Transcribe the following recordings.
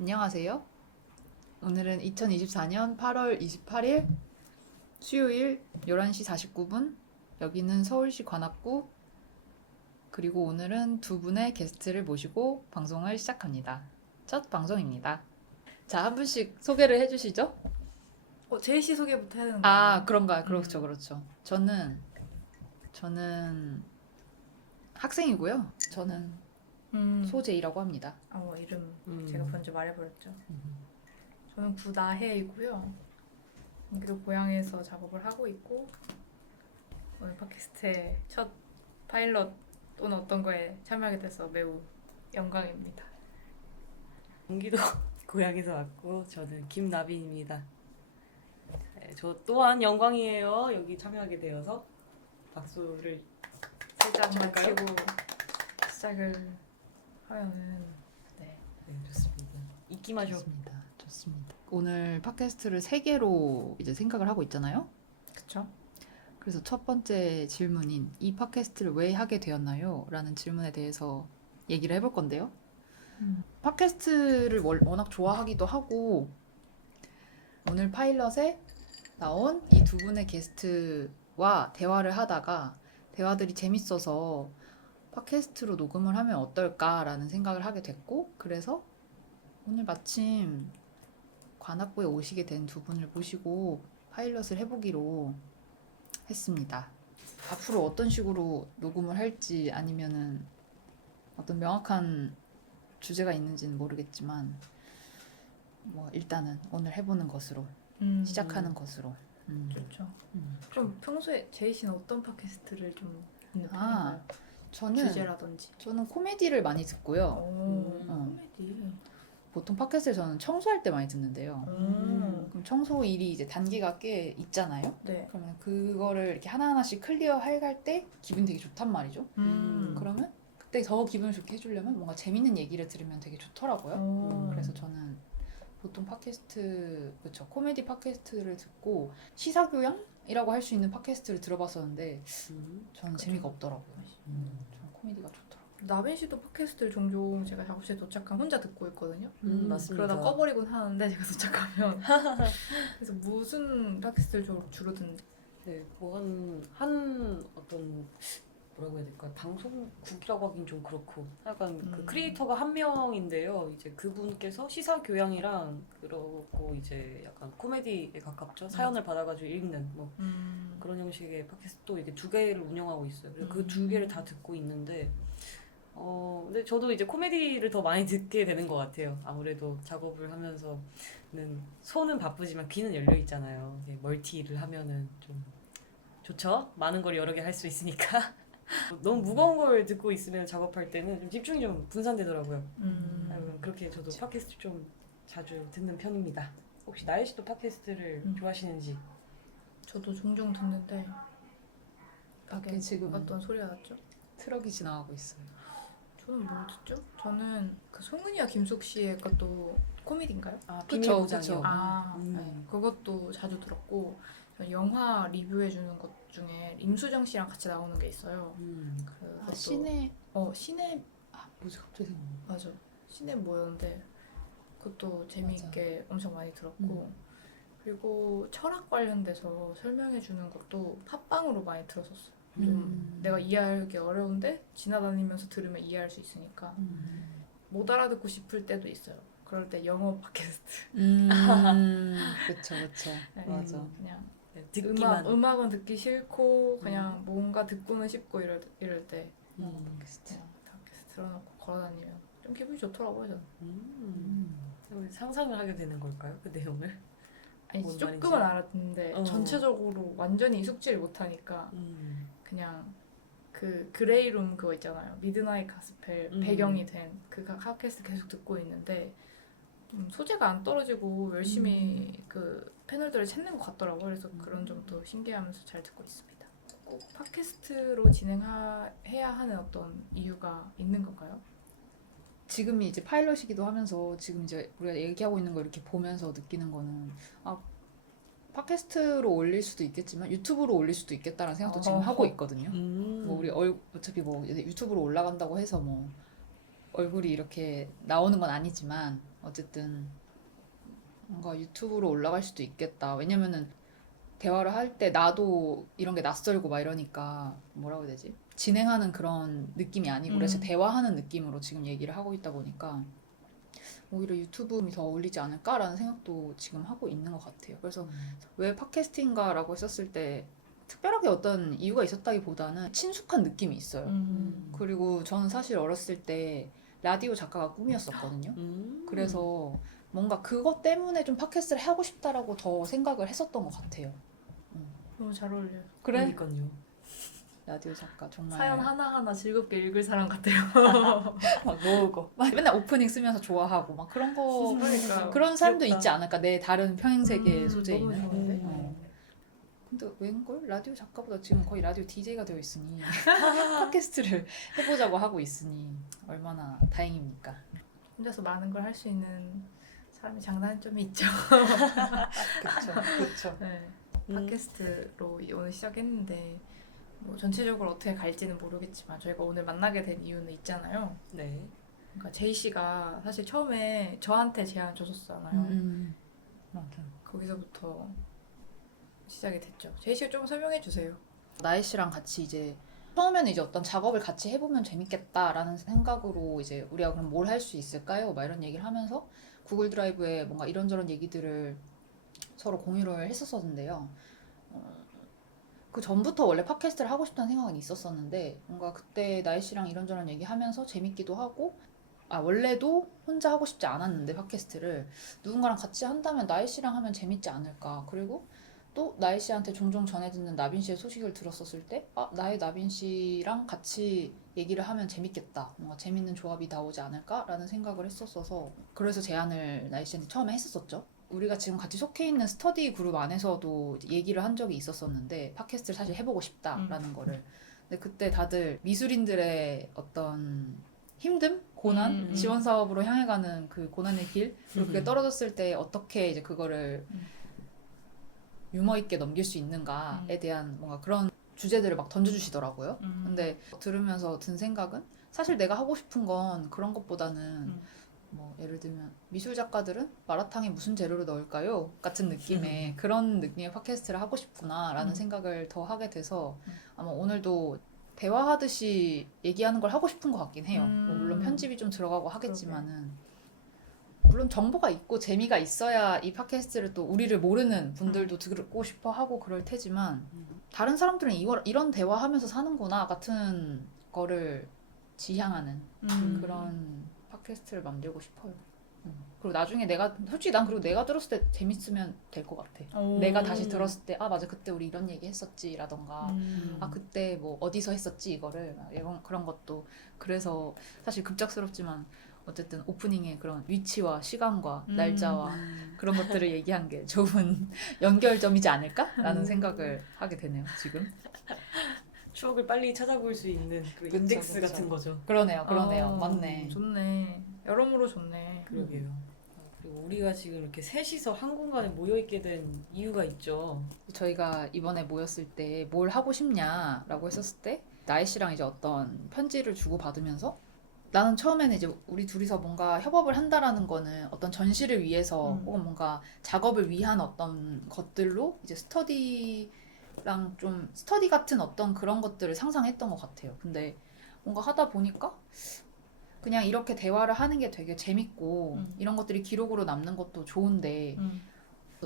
안녕하세요. 오늘은 2024년 8월 28일 수요일 11시 49분. 여기는 서울시 관악구. 그리고 오늘은 두 분의 게스트를 모시고 방송을 시작합니다. 첫 방송입니다. 자, 한 분씩 소개를 해주시죠. 제이 씨 소개부터 해야 되는 거 아, 아니에요? 그런가요? 그렇죠, 그렇죠. 저는 학생이고요. 저는 소재이라고 합니다. 이름 제가 먼저 말해버렸죠. 음. 저는 구다혜이고요. 여기도 고향에서 작업을 하고 있고 오늘 팟캐스트의 첫 파일럿 또는 어떤 거에 참여하게 돼서 매우 영광입니다. 경기도 고향에서 왔고 저는 김나빈입니다. 네, 저 또한 영광이에요. 여기 참여하게 되어서 박수를 살짝 할까요? 마치고 시작을 하면은 네, 좋습니다. 입기마저. 좋습니다. 오늘 팟캐스트를 3개로 이제 생각을 하고 있잖아요. 그쵸? 그래서 첫 번째 질문인 이 팟캐스트를 왜 하게 되었나요? 라는 질문에 대해서 얘기를 해볼 건데요. 팟캐스트를 워낙 좋아하기도 하고 오늘 파일럿에 나온 이 두 분의 게스트와 대화를 하다가 대화들이 재밌어서 팟캐스트로 녹음을 하면 어떨까라는 생각을 하게 됐고, 그래서 오늘 마침 관악구에 오시게 된 두 분을 모시고 파일럿을 해보기로 했습니다. 앞으로 어떤 식으로 녹음을 할지 아니면은 어떤 명확한 주제가 있는지는 모르겠지만 뭐 일단은 오늘 해보는 것으로 시작하는 것으로. 좋죠. 좀 평소에 제이 씨는 어떤 팟캐스트를 좀 듣는 아, 편인가요? 주제라든지. 저는 코미디를 많이 듣고요. 코미디. 보통 팟캐스트를 저는 청소할 때 많이 듣는데요. 그럼 청소 일이 이제 단계가 꽤 있잖아요. 네. 그러면 그거를 이렇게 하나하나씩 클리어 해갈 때 기분이 되게 좋단 말이죠. 그러면 그때 더 기분을 좋게 해주려면 뭔가 재밌는 얘기를 들으면 되게 좋더라고요. 그래서 저는 보통 팟캐스트, 그쵸, 코미디 팟캐스트를 듣고 시사교양이라고 할 수 있는 팟캐스트를 들어봤었는데 저는 그쵸. 재미가 없더라고요. 저는 코미디가 좋더라고요. 나빈 씨도 팟캐스트를 종종 제가 작업실에 도착하면 혼자 듣고 있거든요. 맞습니다. 그러다 꺼버리곤 하는데 제가 도착하면. 그래서 무슨 팟캐스트를 주로 듣는지. 네, 한 어떤 뭐라고 해야 될까? 방송국이라고 하긴 좀 그렇고 약간 그 크리에이터가 한 명인데요. 이제 그분께서 시사 교양이랑 그러고 이제 약간 코미디에 가깝죠. 사연을 받아가지고 읽는 뭐 그런 형식의 팟캐스트도 이게 2개를 운영하고 있어요. 그래서 그 2개를 다 듣고 있는데 근데 저도 이제 코미디를 더 많이 듣게 되는 것 같아요. 아무래도 작업을 하면서는 손은 바쁘지만 귀는 열려 있잖아요. 이게 멀티 일을 하면은 좀 좋죠. 많은 걸 여러 개 할 수 있으니까. 너무 무거운 걸 듣고 있으면 작업할 때는 좀 집중이 좀 분산되더라고요. 그렇게 저도 팟캐스트 좀 자주 듣는 편입니다. 혹시 나혜 씨도 팟캐스트를 좋아하시는지? 저도 종종 듣는데 밖에 지금 어떤 소리가 났죠? 트럭이 지나가고 있어요. 저는 뭐 듣죠? 저는 그 송은이와 김숙 씨의 것도 코미디인가요? 아, 그쵸, 비밀 보장이요. 그쵸. 네. 그것도 자주 들었고 저는 영화 리뷰해주는 것 중에 임수정 씨랑 같이 나오는 게 있어요. 그것도 신의 신의 뭐지 갑자기 생각나. 맞아. 신의 뭐였는데 그것도 재미있게 엄청 많이 들었고 그리고 철학 관련돼서 설명해주는 것도 팟빵으로 많이 들었었어요. 좀 내가 이해하기 어려운데 지나다니면서 들으면 이해할 수 있으니까 못 알아듣고 싶을 때도 있어요. 그럴 때 영어 팟캐스트. 그쵸. 네, 맞아. 그냥 네, 듣기만. 음악은 듣기 싫고 그냥 뭔가 듣고는 싶고 이럴 때 팟캐스트. 그냥 팟캐스트 틀어놓고 걸어다니면 좀 기분이 좋더라고요. 저는. 상상을 하게 되는 걸까요? 그 내용을? 아니 뭔 조금은 말인지. 알았는데 전체적으로 완전히 숙지를 못하니까 그냥 그 그레이룸 그거 있잖아요. 미드나잇 가스펠 배경이 된 그 팟캐스트 계속 듣고 있는데 소재가 안 떨어지고 열심히 그 패널들을 찾는 것 같더라고요. 그래서 그런 점도 신기하면서 잘 듣고 있습니다. 꼭 팟캐스트로 진행해야 하는 어떤 이유가 있는 건가요? 지금이 이제 파일럿이기도 하면서 지금 이제 우리가 얘기하고 있는 거 이렇게 보면서 느끼는 거는 팟캐스트로 올릴 수도 있겠지만 유튜브로 올릴 수도 있겠다라는 생각도 지금 하고 있거든요. 뭐 우리 어차피 뭐 유튜브로 올라간다고 해서 뭐 얼굴이 이렇게 나오는 건 아니지만 어쨌든 뭔가 유튜브로 올라갈 수도 있겠다. 왜냐면은 대화를 할 때 나도 이런 게 낯설고 막 이러니까 뭐라고 해야 되지? 진행하는 그런 느낌이 아니고 그래서 대화하는 느낌으로 지금 얘기를 하고 있다 보니까 오히려 유튜브이 더 어울리지 않을까라는 생각도 지금 하고 있는 것 같아요. 그래서 왜 팟캐스트인가라고 했었을 때 특별하게 어떤 이유가 있었다기보다는 친숙한 느낌이 있어요. 그리고 저는 사실 어렸을 때 라디오 작가가 꿈이었었거든요. 그래서 뭔가 그것 때문에 좀 팟캐스트를 하고 싶다라고 더 생각을 했었던 것 같아요. 너무 잘 어울려요. 그래? 그러니까요. 라디오 작가 정말 사연 하나하나 즐겁게 읽을 사람 같아요. 막 모으고 막 맨날 오프닝 쓰면서 좋아하고 막 그런 거 그러니까 그런 사람도 귀엽다. 있지 않을까 내 다른 평행세계 소재에 너무 있는. 좋은데? 어. 근데 웬걸? 라디오 작가보다 지금 거의 라디오 DJ가 되어 있으니 팟캐스트를 해보자고 하고 있으니 얼마나 다행입니까? 혼자서 많은 걸 할 수 있는 사람이 장단점이 있죠. 그쵸 그쵸. 네. 팟캐스트로 오늘 시작했는데 뭐 전체적으로 어떻게 갈지는 모르겠지만 저희가 오늘 만나게 된 이유는 있잖아요. 네. 그러니까 제이 씨가 사실 처음에 저한테 제안 줬었잖아요. 맞아. 거기서부터 시작이 됐죠. 제이 씨가 좀 설명해 주세요. 나혜 씨랑 같이 이제 처음에는 이제 어떤 작업을 같이 해보면 재밌겠다라는 생각으로 이제 우리가 그럼 뭘 할 수 있을까요? 막 이런 얘기를 하면서 구글 드라이브에 뭔가 이런저런 얘기들을 서로 공유를 했었었는데요. 그 전부터 원래 팟캐스트를 하고 싶다는 생각은 있었었는데 뭔가 그때 나혜 씨랑 이런저런 얘기하면서 재밌기도 하고 원래도 혼자 하고 싶지 않았는데 팟캐스트를 누군가랑 같이 한다면 나혜 씨랑 하면 재밌지 않을까. 그리고 또 나혜 씨한테 종종 전해 듣는 나빈 씨의 소식을 들었었을 때 나의 나빈 씨랑 같이 얘기를 하면 재밌겠다. 뭔가 재밌는 조합이 나오지 않을까라는 생각을 했었어서 그래서 제안을 나혜 씨한테 처음에 했었었죠. 우리가 지금 같이 속해 있는 스터디 그룹 안에서도 얘기를 한 적이 있었었는데 팟캐스트를 사실 해보고 싶다라는 거를. 근데 그때 다들 미술인들의 어떤 힘듦? 고난? 지원 사업으로 향해 가는 그 고난의 길? 그리고 그게 떨어졌을 때 어떻게 이제 그거를 유머 있게 넘길 수 있는가에 대한 뭔가 그런 주제들을 막 던져주시더라고요. 근데 들으면서 든 생각은 사실 내가 하고 싶은 건 그런 것보다는 뭐 예를 들면 미술 작가들은 마라탕에 무슨 재료를 넣을까요? 같은 느낌의 그런 느낌의 팟캐스트를 하고 싶구나라는 생각을 더 하게 돼서 아마 오늘도 대화하듯이 얘기하는 걸 하고 싶은 것 같긴 해요. 뭐 물론 편집이 좀 들어가고 하겠지만은 물론 정보가 있고 재미가 있어야 이 팟캐스트를 또 우리를 모르는 분들도 듣고 싶어 하고 그럴 테지만 다른 사람들은 이런 대화하면서 사는구나 같은 거를 지향하는 그런 팟캐스트를 만들고 싶어요. 그리고 나중에 솔직히 난 그리고 내가 들었을 때 재밌으면 될 것 같아. 내가 다시 들었을 때 맞아 그때 우리 이런 얘기 했었지 라던가 그때 뭐 어디서 했었지 이거를 그런 것도 그래서 사실 급작스럽지만 어쨌든 오프닝에 그런 위치와 시간과 날짜와 그런 것들을 얘기한 게 좋은 연결점이지 않을까라는 생각을 하게 되네요 지금. 추억을 빨리 찾아볼 수 있는 그 그쵸, 인덱스 그쵸. 같은 거죠. 그러네요 맞네. 좋네. 여러모로 좋네. 그러게요. 그리고 우리가 지금 이렇게 셋이서 한 공간에 모여 있게 된 이유가 있죠. 저희가 이번에 모였을 때 뭘 하고 싶냐라고 했었을 때 나혜 씨랑 이제 어떤 편지를 주고 받으면서 나는 처음에는 이제 우리 둘이서 뭔가 협업을 한다라는 거는 어떤 전시를 위해서 혹은 뭔가 작업을 위한 어떤 것들로 이제 스터디랑 좀 스터디 같은 어떤 그런 것들을 상상했던 것 같아요. 근데 뭔가 하다 보니까 그냥 이렇게 대화를 하는 게 되게 재밌고 이런 것들이 기록으로 남는 것도 좋은데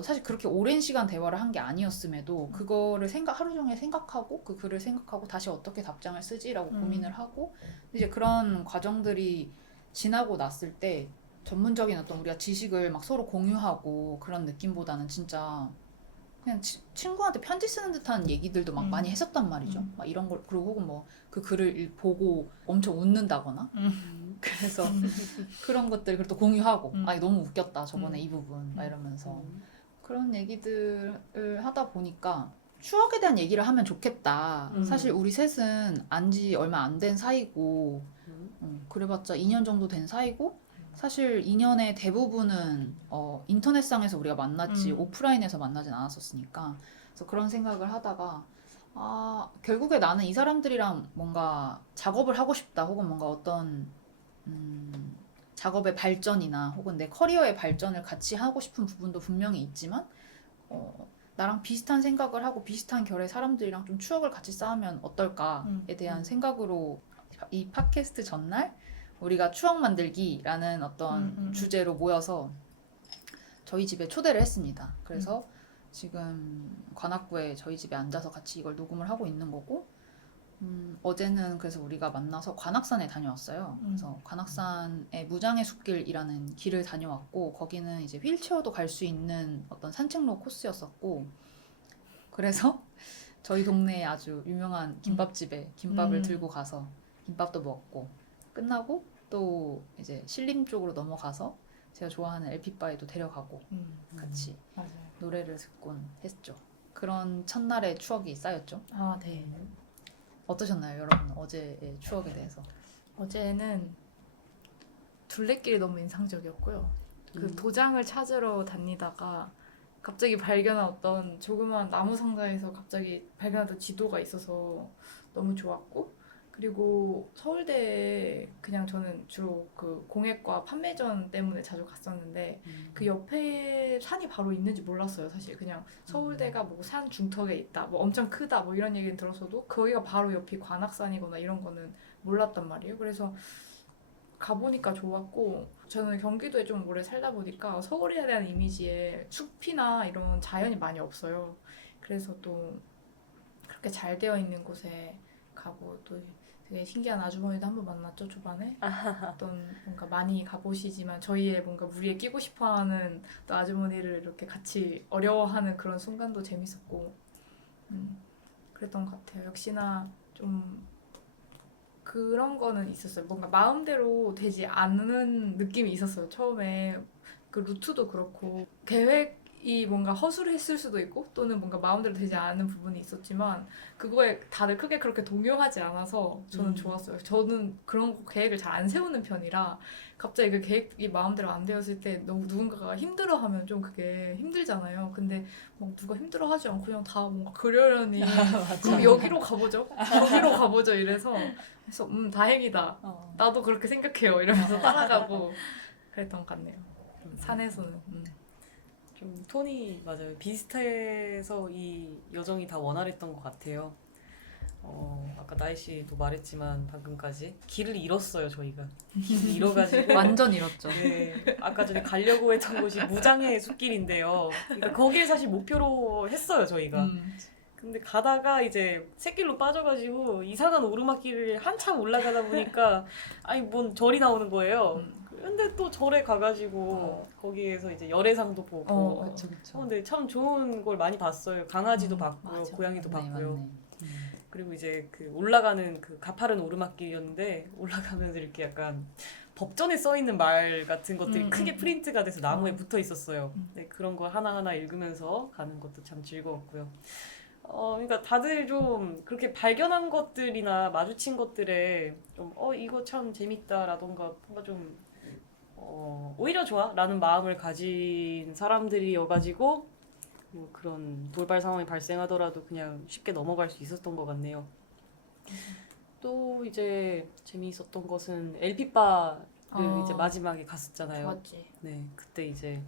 사실 그렇게 오랜 시간 대화를 한 게 아니었음에도 그거를 하루 종일 생각하고 그 글을 생각하고 다시 어떻게 답장을 쓰지라고 고민을 하고 이제 그런 과정들이 지나고 났을 때 전문적인 어떤 우리가 지식을 막 서로 공유하고 그런 느낌보다는 진짜 그냥 친구한테 편지 쓰는 듯한 얘기들도 막 많이 했었단 말이죠. 막 이런 걸 그리고 혹은 뭐 그 글을 보고 엄청 웃는다거나 그래서 그런 것들 그리고 또 공유하고 너무 웃겼다 저번에 이 부분 막 이러면서 그런 얘기들을 하다 보니까 추억에 대한 얘기를 하면 좋겠다. 사실 우리 셋은 안지 얼마 안 된 사이고 그래봤자 2년 정도 된 사이고 사실 2년의 대부분은 인터넷상에서 우리가 만났지 오프라인에서 만나진 않았었으니까 그래서 그런 생각을 하다가 결국에 나는 이 사람들이랑 뭔가 작업을 하고 싶다 혹은 뭔가 어떤 작업의 발전이나 혹은 내 커리어의 발전을 같이 하고 싶은 부분도 분명히 있지만 나랑 비슷한 생각을 하고 비슷한 결의 사람들이랑 좀 추억을 같이 쌓으면 어떨까에 대한 생각으로 이 팟캐스트 전날 우리가 추억 만들기라는 어떤 주제로 모여서 저희 집에 초대를 했습니다. 그래서 지금 관악구에 저희 집에 앉아서 같이 이걸 녹음을 하고 있는 거고 어제는 그래서 우리가 만나서 관악산에 다녀왔어요. 그래서 관악산의 무장의 숲길이라는 길을 다녀왔고 거기는 이제 휠체어도 갈 수 있는 어떤 산책로 코스였었고 그래서 저희 동네에 아주 유명한 김밥집에 김밥을 들고 가서 김밥도 먹고 끝나고 또 이제 신림 쪽으로 넘어가서 제가 좋아하는 LP바에도 데려가고 같이 맞아요. 노래를 듣곤 했죠. 그런 첫날의 추억이 쌓였죠. 아, 네. 어떠셨나요, 여러분? 어제의 추억에 대해서. 어제는 둘레길이 너무 인상적이었고요. 그 도장을 찾으러 다니다가 갑자기 발견한 어떤 조그만 나무 상자에서 갑자기 발견하던 지도가 있어서 너무 좋았고, 그리고 서울대에 그냥 저는 주로 그 공예과 판매전 때문에 자주 갔었는데 그 옆에 산이 바로 있는지 몰랐어요. 사실 그냥 서울대가 뭐 산 중턱에 있다, 뭐 엄청 크다, 뭐 이런 얘기는 들었어도 거기가 바로 옆이 관악산이거나 이런 거는 몰랐단 말이에요. 그래서 가보니까 좋았고, 저는 경기도에 좀 오래 살다 보니까 서울에 대한 이미지에 숲이나 이런 자연이 많이 없어요. 그래서 또 그렇게 잘 되어 있는 곳에 가고 또 되게 신기한 아주머니도 한 번 만났죠, 초반에. 어떤 뭔가 많이 가보시지만 저희의 뭔가 무리에 끼고 싶어하는 또 아주머니를 이렇게 같이 어려워하는 그런 순간도 재밌었고 그랬던 것 같아요. 역시나 좀 그런 거는 있었어요. 뭔가 마음대로 되지 않는 느낌이 있었어요. 처음에 그 루트도 그렇고 계획이 뭔가 허술했을 수도 있고 또는 뭔가 마음대로 되지 않는 부분이 있었지만 그거에 다들 크게 그렇게 동요하지 않아서 저는 좋았어요. 저는 그런 계획을 잘 안 세우는 편이라 갑자기 그 계획이 마음대로 안 되었을 때 너무 누군가가 힘들어하면 좀 그게 힘들잖아요. 근데 뭐 누가 힘들어하지 않고 그냥 다 뭔가 그러려니 그럼 여기로 가보죠, 저기로 가보죠 이래서 그래서 다행이다. 나도 그렇게 생각해요. 이러면서 따라가고 그랬던 것 같네요. 산에서는. 좀 톤이 맞아요. 비슷해서 이 여정이 다 원활했던 것 같아요. 아까 나혜 씨도 말했지만 방금까지 길을 잃었어요, 저희가. 길을 잃어가지고 완전 잃었죠. 네, 아까 전에 가려고 했던 곳이 무장의 숲길인데요. 그러니까 거길 사실 목표로 했어요, 저희가. 근데 가다가 이제 샛길로 빠져가지고 이상한 오르막길을 한참 올라가다 보니까 아니 뭔 절이 나오는 거예요. 근데 또 절에 가가지고 거기에서 이제 열애상도 보고 그쵸, 그쵸. 근데 참 좋은 걸 많이 봤어요. 강아지도 봤고요, 맞아. 고양이도 맞네, 봤고요. 맞네. 그리고 이제 그 올라가는 그 가파른 오르막길이었는데 올라가면서 이렇게 약간 법전에 써 있는 말 같은 것들이 크게 프린트가 돼서 나무에 붙어 있었어요. 네, 그런 거 하나하나 읽으면서 가는 것도 참 즐거웠고요. 그러니까 다들 좀 그렇게 발견한 것들이나 마주친 것들에 좀 이거 참 재밌다라던가 뭔가 좀 오히려 좋아라는 마음을 가진 사람들이어가지고 뭐 그런 돌발 상황이 발생하더라도 그냥 쉽게 넘어갈 수 있었던 것 같네요. 또 이제 재미있었던 것은 LP바를 이제 마지막에 갔었잖아요. 좋았지. 네, 그때 이제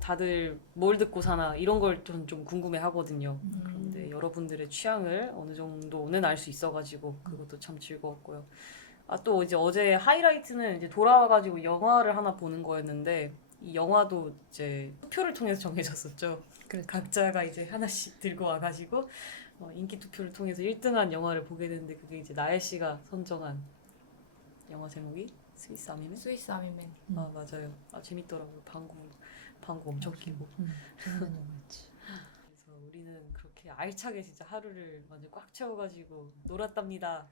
다들 뭘 듣고 사나 이런 걸 좀 궁금해 하거든요. 그런데 여러분들의 취향을 어느 정도는 알 수 있어가지고 그것도 참 즐거웠고요. 또 이제 어제 하이라이트는 이제 돌아와가지고 영화를 하나 보는 거였는데 이 영화도 이제 투표를 통해서 정해졌었죠. 그래서 각자가 이제 하나씩 들고 와가지고 인기 투표를 통해서 1등한 영화를 보게 됐는데 그게 이제 나혜 씨가 선정한 영화 제목이 스위스 아미맨? 스위스 아미맨. 아 맞아요. 재밌더라고요. 방구 엄청 끼고. 재밌는 영화였지. 그래서 우리는 그렇게 알차게 진짜 하루를 완전 꽉 채워가지고 놀았답니다.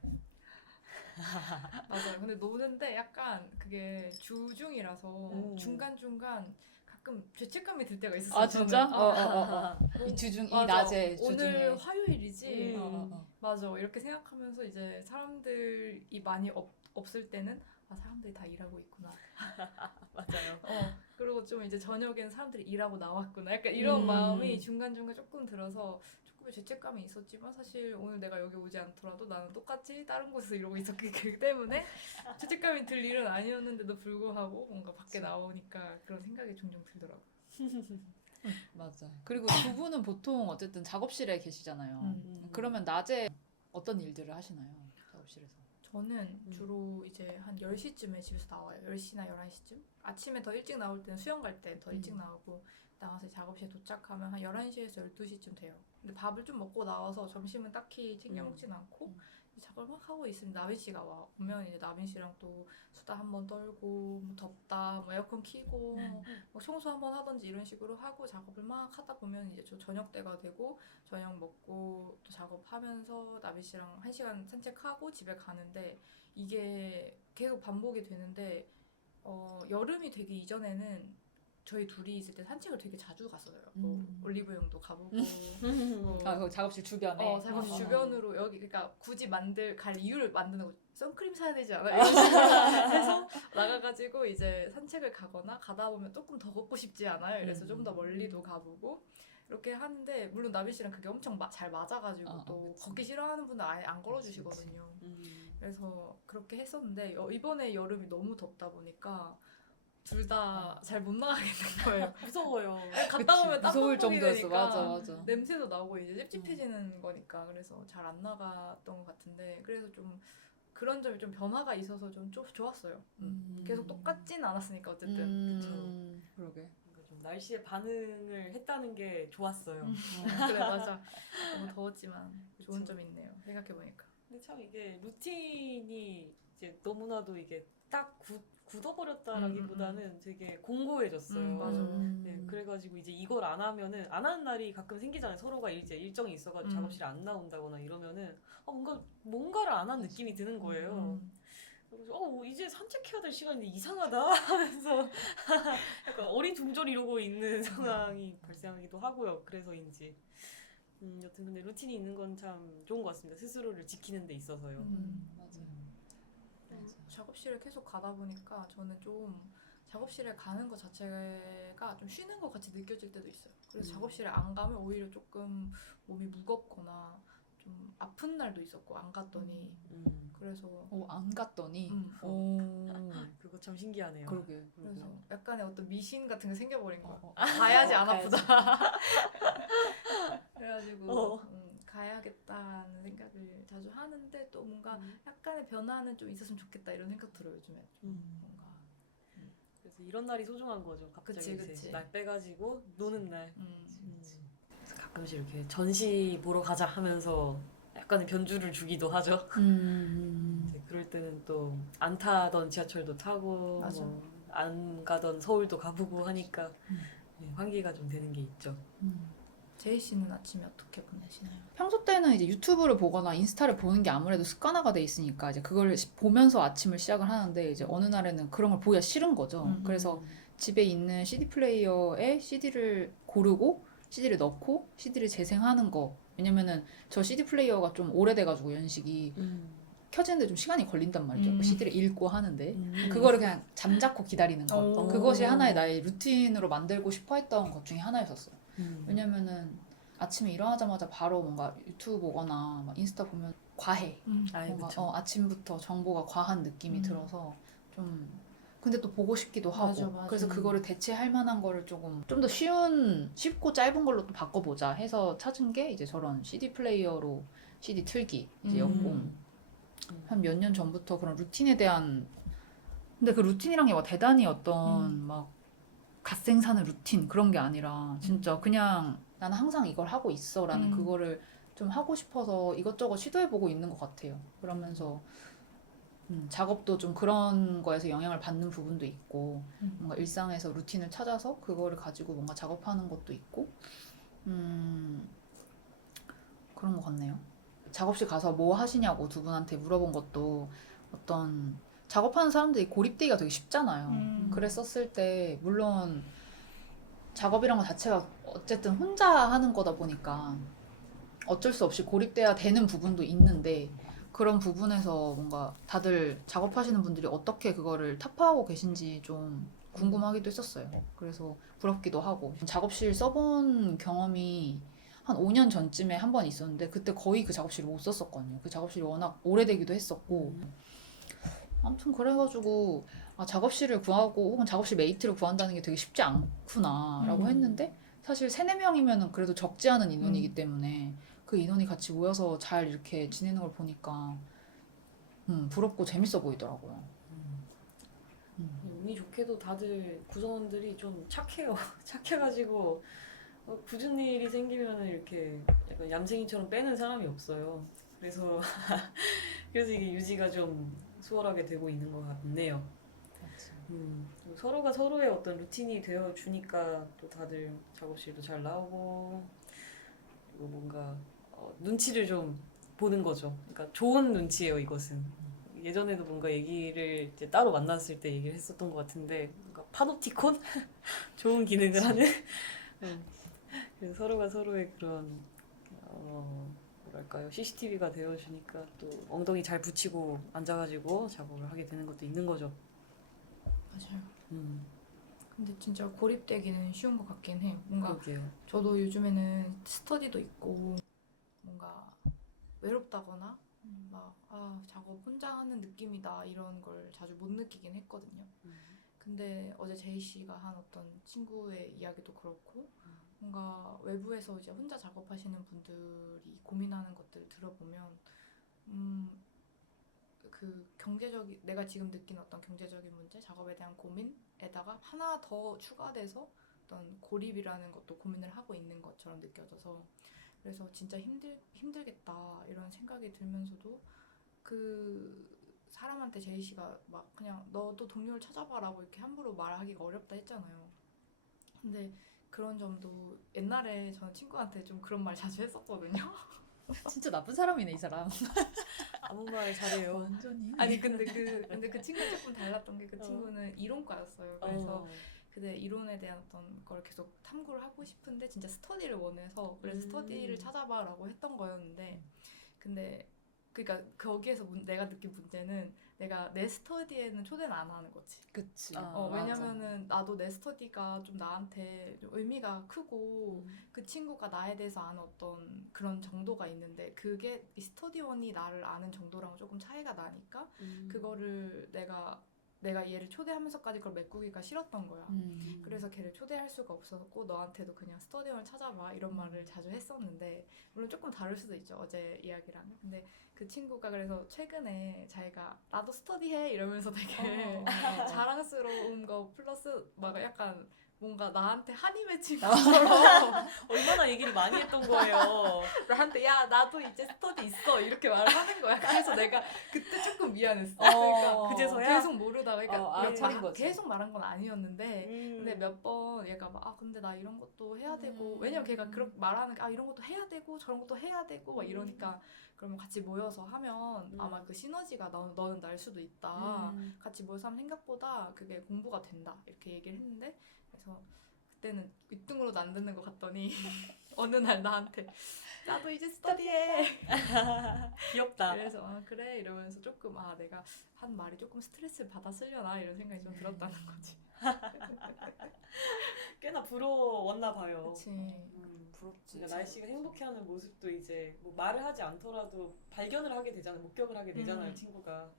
맞아요. 근데 노는데 약간 그게 주중이라서 중간중간 가끔 죄책감이 들 때가 있었어요. 아 진짜? 저는. 이 주중 이 맞아. 낮에 주중에. 오늘 화요일이지. 음. 맞아. 이렇게 생각하면서 이제 사람들이 많이 없을 때는 사람들이 다 일하고 있구나. 맞아요. 그리고 좀 이제 저녁엔 사람들이 일하고 나왔구나. 약간 이런 마음이 중간중간 조금 들어서 조금의 죄책감이 있었지만 사실 오늘 내가 여기 오지 않더라도 나는 똑같이 다른 곳에서 이러고 있었기 때문에 죄책감이 들 일은 아니었는데도 불구하고 뭔가 밖에 나오니까 그런 생각이 종종 들더라고요. 맞아. 그리고 두 분은 보통 어쨌든 작업실에 계시잖아요. 음. 그러면 낮에 어떤 일들을 하시나요? 작업실에서. 저는 주로 이제 한 10시쯤에 집에서 나와요. 10시나 11시쯤. 아침에 더 일찍 나올 때는 수영 갈 때 더 일찍 나오고 나와서 작업실에 도착하면 한 11시에서 12시쯤 돼요. 근데 밥을 좀 먹고 나와서 점심은 딱히 챙겨 먹진 않고 작업을 막 하고 있으면 나빈 씨가 오면 이제 나빈 씨랑 또 수다 한번 떨고 뭐 덥다 뭐 에어컨 켜고 뭐 청소 한번 하던지 이런 식으로 하고 작업을 막 하다 보면 이제 저 저녁 때가 되고 저녁 먹고 또 작업하면서 나빈 씨랑 1시간 산책하고 집에 가는데 이게 계속 반복이 되는데 여름이 되기 이전에는 저희 둘이 있을 때 산책을 되게 자주 갔어요. 뭐 올리브영도 가보고 뭐 그 작업실 주변에. 작업실 주변으로 여기 그러니까 굳이 갈 이유를 만드는 거 선크림 사야 되지 않아? 이런 식으로 해서 나가가지고 이제 산책을 가거나 가다 보면 조금 더 걷고 싶지 않아요? 그래서 좀 더 멀리도 가보고 이렇게 하는데 물론 나비 씨랑 그게 엄청 잘 맞아가지고 또 그치. 걷기 싫어하는 분은 아예 안 걸어주시거든요. 그래서 그렇게 했었는데 이번에 여름이 너무 덥다 보니까 둘 다 잘 못 나가겠는 거예요. 무서워요. 갔다 오면 땀 무서울 뻑뻑이 정도였어. 되니까 맞아. 냄새도 나고 이제 찝찝해지는 거니까 그래서 잘 안 나갔던 것 같은데 그래서 좀 그런 점이 좀 변화가 있어서 좀 좋았어요. 계속 똑같진 않았으니까 어쨌든. 그러게. 그러니까 좀 날씨에 반응을 했다는 게 좋았어요. 그래 맞아. 너무 더웠지만 좋은 그쵸. 점이 있네요. 생각해 보니까. 근데 참 이게 루틴이 이제 너무나도 이게 딱 굳어버렸다라기보다는 되게 공고해졌어요. 맞아. 네, 그래가지고 이제 이걸 안 하면은 안 하는 날이 가끔 생기잖아요. 서로가 이제 일정이 있어가지고 작업실에 안 나온다거나 이러면은 뭔가를 안 한 느낌이 드는 거예요. 그래서 이제 산책해야 될 시간인데 이상하다 하면서 약간 어리둥절 이러고 있는 상황이 발생하기도 하고요. 그래서인지 여튼 근데 루틴이 있는 건 참 좋은 것 같습니다. 스스로를 지키는 데 있어서요. 맞아요. 작업실에 계속 가다 보니까 저는 좀 작업실에 가는 것 자체가 좀 쉬는 것 같이 느껴질 때도 있어요. 그래서 작업실에 안 가면 오히려 조금 몸이 무겁거나 좀 아픈 날도 있었고 안 갔더니 그래서 안 갔더니. 그거 참 신기하네요. 그러게. 그래서 약간의 어떤 미신 같은 게 생겨버린 거야. 어. 가야지 안 가야지. 아프다. 그래가지고 가야겠다는 생각을 자주 하는데 또 뭔가 약간의 변화는 좀 있었으면 좋겠다 이런 생각 들어요 요즘에. 뭔가. 그래서 이런 날이 소중한 거죠. 갑자기 그치. 이제 날 빼가지고 노는 날. 그래서 가끔씩 이렇게 전시 보러 가자 하면서 약간의 변주를 주기도 하죠. 이제 그럴 때는 또 안 타던 지하철도 타고 맞아. 안 가던 서울도 가보고 하니까 환기가 좀 되는 게 있죠. 제이 씨는 아침에 어떻게 보내시나요? 평소 때는 이제 유튜브를 보거나 인스타를 보는 게 아무래도 습관화가 돼 있으니까 이제 그걸 보면서 아침을 시작을 하는데 이제 어느 날에는 그런 걸 보기가 싫은 거죠. 그래서 집에 있는 CD 플레이어에 CD를 고르고 CD를 넣고 CD를 재생하는 거. 왜냐면은 저 CD 플레이어가 좀 오래돼가지고 연식이 켜지는데 좀 시간이 걸린단 말이죠. CD를 읽고 하는데 그거를 그냥 잠자코 기다리는 거. 오. 그것이 하나의 나의 루틴으로 만들고 싶어 했던 것 중에 하나였었어요. 왜냐면은 아침에 일어나자마자 바로 뭔가 유튜브 보거나 막 인스타 보면 과해. 뭔가 아침부터 정보가 과한 느낌이 들어서 좀 근데 또 보고 싶기도 하고 맞아. 그래서 그거를 대체할 만한 거를 좀 더 쉽고 짧은 걸로 또 바꿔보자 해서 찾은 게 이제 저런 CD 플레이어로 CD 틀기 이제 였고 한 몇 년 전부터 그런 루틴에 대한 근데 그 루틴이란 게 막 대단히 어떤 막 갓생사는 루틴 그런 게 아니라 진짜 그냥 나는 항상 이걸 하고 있어라는 그거를 좀 하고 싶어서 이것저것 시도해보고 있는 것 같아요. 그러면서 작업도 좀 그런 거에서 영향을 받는 부분도 있고 뭔가 일상에서 루틴을 찾아서 그거를 가지고 뭔가 작업하는 것도 있고 그런 것 같네요. 작업실 가서 뭐 하시냐고 두 분한테 물어본 것도 어떤 작업하는 사람들이 고립되기가 되게 쉽잖아요. 그랬었을 때 물론 작업이란 것 자체가 어쨌든 혼자 하는 거다 보니까 어쩔 수 없이 고립돼야 되는 부분도 있는데 그런 부분에서 뭔가 다들 작업하시는 분들이 어떻게 그거를 타파하고 계신지 좀 궁금하기도 했었어요. 그래서 부럽기도 하고 작업실 써본 경험이 한 5년 전쯤에 한 번 있었는데 그때 거의 그 작업실을 못 썼었거든요. 그 작업실이 워낙 오래되기도 했었고 아무튼 그래가지고 작업실을 구하고 혹은 작업실 메이트를 구한다는 게 되게 쉽지 않구나라고 했는데 사실 3, 4명이면 그래도 적지 않은 인원이기 때문에 그 인원이 같이 모여서 잘 이렇게 지내는 걸 보니까 부럽고 재밌어 보이더라고요. 운이 좋게도 다들 구성원들이 좀 착해요. 착해가지고 굳은 일이 생기면은 이렇게 약간 얌생이처럼 빼는 사람이 없어요. 그래서 이게 유지가 좀 수월하게 되고 있는 것 같네요. 서로가 서로의 어떤 루틴이 되어 주니까 또 다들 작업실도 잘 나오고 그리고 뭔가 눈치를 좀 보는 거죠. 그러니까 좋은 눈치예요, 이것은. 예전에도 뭔가 얘기를 이제 따로 만났을 때 얘기를 했었던 것 같은데 뭔가 파노티콘? 좋은 기능을 하는 그래서 서로가 서로의 그런 뭐랄까요 CCTV가 되어주니까 또 엉덩이 잘 붙이고 앉아가지고 작업을 하게 되는 것도 있는 거죠. 맞아요. 근데 진짜 고립되기는 쉬운 것 같긴 해. 뭔가 그러게요. 저도 요즘에는 스터디도 있고 뭔가 외롭다거나 작업 혼자 하는 느낌이다 이런 걸 자주 못 느끼긴 했거든요. 근데 어제 제이 씨가 한 어떤 친구의 이야기도 그렇고 뭔가 외부에서 이제 혼자 작업하시는 분들이 고민하는 것들을 들어보면 그 경제적인 내가 지금 느낀 어떤 경제적인 문제, 작업에 대한 고민에다가 하나 더 추가돼서 어떤 고립이라는 것도 고민을 하고 있는 것처럼 느껴져서 그래서 진짜 힘들겠다 이런 생각이 들면서도 그 사람한테 제이 씨가 막 그냥 너도 동료를 찾아봐라고 이렇게 함부로 말하기가 어렵다 했잖아요. 근데 그런 점도 옛날에 저는 친구한테 좀 그런 말 자주 했었거든요. 진짜 나쁜 사람이네 이 사람. 아무 말 잘해요. 완전히. 아니 근데 그 친구는 조금 달랐던 게 그 친구는 이론과였어요. 그래서 근데 이론에 대한 어떤 걸 계속 탐구를 하고 싶은데 진짜 스터디를 원해서 그래서 스터디를 찾아봐라고 했던 거였는데 근데 그러니까 거기에서 내가 느낀 문제는 내가 내 스터디에는 초대는 안 하는 거지. 그치. 왜냐면은 나도 내 스터디가 좀 나한테 좀 의미가 크고 그 친구가 나에 대해서 아는 어떤 그런 정도가 있는데 그게 이 스터디원이 나를 아는 정도랑 조금 차이가 나니까 그거를 내가 얘를 초대하면서까지 그걸 메꾸기가 싫었던 거야. 그래서 걔를 초대할 수가 없었고 너한테도 그냥 스터디원을 찾아봐 이런 말을 자주 했었는데 물론 조금 다를 수도 있죠 어제 이야기랑. 근데 그 친구가 그래서 최근에 자기가 나도 스터디해 이러면서 되게 자랑스러운 거 플러스 막 약간 뭔가 나한테 한이 맺힌 것처럼 얼마나 얘기를 많이 했던 거예요. 나한테 야 나도 이제 스터디 있어 이렇게 말을 하는 거야. 그래서 내가 그때 조금 미안했어. 그러니까 그제서야 계속 모르다가 그러니까 알아차린 거지. 계속 말한 건 아니었는데 근데 몇 번 얘가 막 근데 나 이런 것도 해야 되고 왜냐면 걔가 그렇게 말하는 게 이런 것도 해야 되고 저런 것도 해야 되고 막 이러니까 그러면 같이 모여서 하면 아마 그 시너지가 너는 날 수도 있다. 같이 모여서 하면 생각보다 그게 공부가 된다 이렇게 얘기를 했는데 그래서 그때는 윗등으로도 안 듣는 것 같더니 어느 날 나한테 나도 이제 스터디해. 귀엽다. 그래서 그래 이러면서 조금 내가 한 말이 조금 스트레스를 받았으려나 이런 생각이 좀 들었다는 거지. 꽤나 부러웠나 봐요. 그치. 부럽지. 그러니까 날씨가 행복해하는 모습도 이제 뭐 말을 하지 않더라도 발견을 하게 되잖아요. 목격을 하게 되잖아요, 친구가.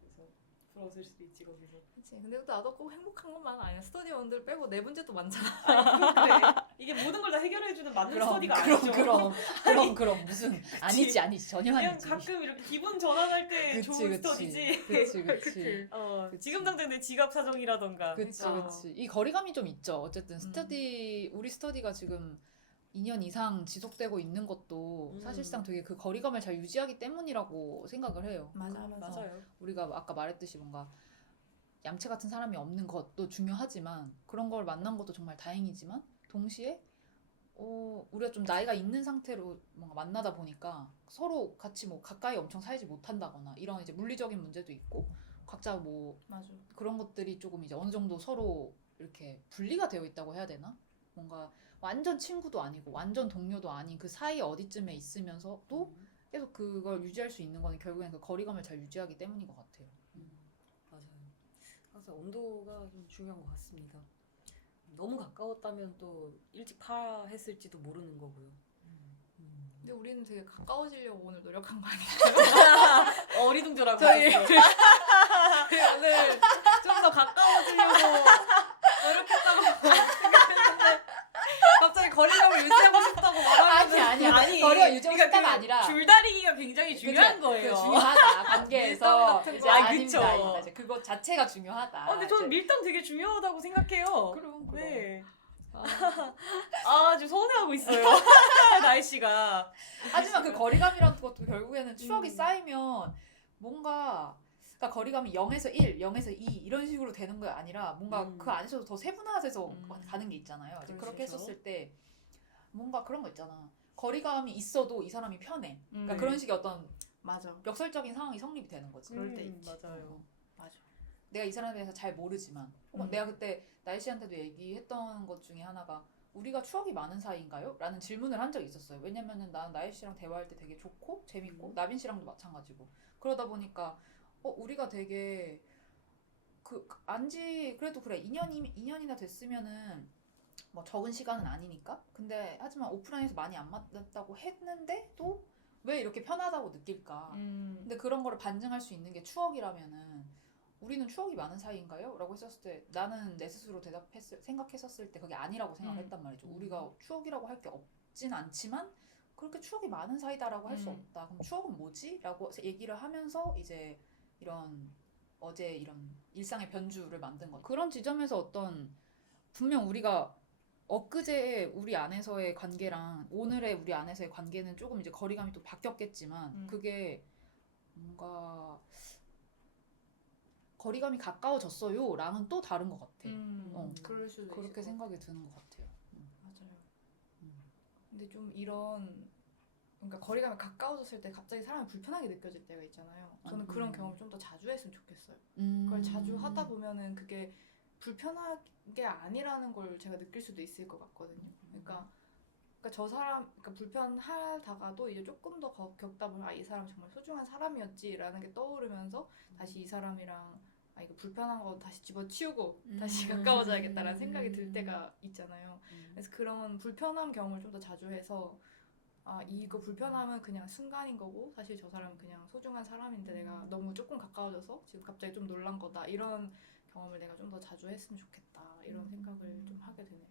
그래서 부러웠을 수도 있지 거기서. 그치. 근데 또 나도 꼭 행복한 것만 아니야. 스터디원들 빼고 내 문제도 많잖아. 그래. 이게 모든 걸 다 해결해주는 맞는 스터디가 아니죠. 그럼 무슨 아니지 전혀 그냥 아니지. 가끔 이렇게 기분 전환할 때 좋은 스터디지. 그치. 지금 당장 내 지갑 사정이라던가. 그치. 이 거리감이 좀 있죠. 어쨌든 우리 스터디가 지금 2년 이상 지속되고 있는 것도 사실상 되게 그 거리감을 잘 유지하기 때문이라고 생각을 해요. 맞아요. 우리가 아까 말했듯이 뭔가 얌체 같은 사람이 없는 것도 중요하지만 그런 걸 만난 것도 정말 다행이지만 동시에 우리가 좀 나이가 있는 상태로 뭔가 만나다 보니까 서로 같이 뭐 가까이 엄청 살지 못한다거나 이런 이제 물리적인 문제도 있고 각자 뭐 맞아. 그런 것들이 조금 이제 어느 정도 서로 이렇게 분리가 되어 있다고 해야 되나? 뭔가 완전 친구도 아니고 완전 동료도 아닌 그 사이 어디쯤에 있으면서도 계속 그걸 유지할 수 있는 거는 결국엔 그 거리감을 잘 유지하기 때문인 것 같아요. 맞아요. 항상 온도가 좀 중요한 것 같습니다. 너무 가까웠다면 또 일찍 파했을지도 모르는 거고요. 근데 우리는 되게 가까워지려고 오늘 노력한 거 아니에요? 어리둥절하고 저희- 있었어. 오늘 좀 더 가까워지려고 노력했다고 생각했는데 갑자기 거리감을 유지하고 싶다고 말하면 아니. 거리가 유지하고 싶다가 아니라 줄다리기가 굉장히 중요한 그죠? 거예요. 그 중요하다 관계에서 밀당 같은 이제 거. 아닙니다, 그쵸. 아닙니다. 이제 그것 자체가 중요하다. 근데 저는 밀당 되게 중요하다고 생각해요. 그럼. 네. 아. 지금 서운해하고 있어요. 날씨가. 하지만 그 거리감이란 것도 결국에는 추억이 쌓이면 뭔가 그러니까 거리감이 0에서 1, 0에서 2 이런 식으로 되는 게 아니라 뭔가 그 안에서도 더 세분화돼서 가는 게 있잖아요. 이제 그렇게 그렇죠. 했었을 때 뭔가 그런 거 있잖아. 거리감이 있어도 이 사람이 편해. 그러니까 네. 그런 식의 어떤 맞아. 역설적인 상황이 성립이 되는 거지. 그럴 때 있지. 맞아요. 맞아. 내가 이 사람에 대해서 잘 모르지만 혹은 내가 그때 날씨한테도 얘기했던 것 중에 하나가 우리가 추억이 많은 사이인가요? 라는 질문을 한 적이 있었어요. 왜냐면은 난 나혜 씨랑 대화할 때 되게 좋고 재밌고 나빈 씨랑도 마찬가지고 그러다 보니까 우리가 되게 안지 그래도 그래 2년이나 됐으면은 뭐 적은 시간은 아니니까 근데 하지만 오프라인에서 많이 안 만났다고 했는데도 왜 이렇게 편하다고 느낄까? 근데 그런 거를 반증할 수 있는 게 추억이라면은 우리는 추억이 많은 사이인가요? 라고 했었을 때 나는 내 스스로 생각했었을 때 그게 아니라고 생각을 했단 말이죠. 우리가 추억이라고 할 게 없진 않지만 그렇게 추억이 많은 사이다라고 할 수 없다. 그럼 추억은 뭐지? 라고 얘기를 하면서 이제 어제 이런 일상의 변주를 만든 것. 그런 지점에서 어떤 분명 우리가 엊그제 우리 안에서의 관계랑 오늘의 우리 안에서의 관계는 조금 이제 거리감이 또 바뀌었겠지만 그게 뭔가 거리감이 가까워졌어요 랑은 또 다른 것 같아. 그럴 수도 그렇게 있을 생각이 드는 것 같아요. 맞아요. 근데 좀 이런 그러니까 거리감이 가까워졌을 때 갑자기 사람이 불편하게 느껴질 때가 있잖아요. 저는 그런 경험을 좀 더 자주 했으면 좋겠어요. 그걸 자주 하다 보면은 그게 불편한 게 아니라는 걸 제가 느낄 수도 있을 것 같거든요. 그러니까 저 사람 불편하다가도 이제 조금 더 겪다 보면 이 사람 정말 소중한 사람이었지라는 게 떠오르면서 다시 이 사람이랑 이거 불편한 거 다시 집어치우고 다시 가까워져야겠다라는 생각이 들 때가 있잖아요. 그래서 그런 불편한 경험을 좀 더 자주 해서 이거 불편함은 그냥 순간인 거고 사실 저 사람은 그냥 소중한 사람인데 내가 너무 조금 가까워져서 지금 갑자기 좀 놀란 거다 이런 경험을 내가 좀 더 자주 했으면 좋겠다 이런 생각을 좀 하게 되네요.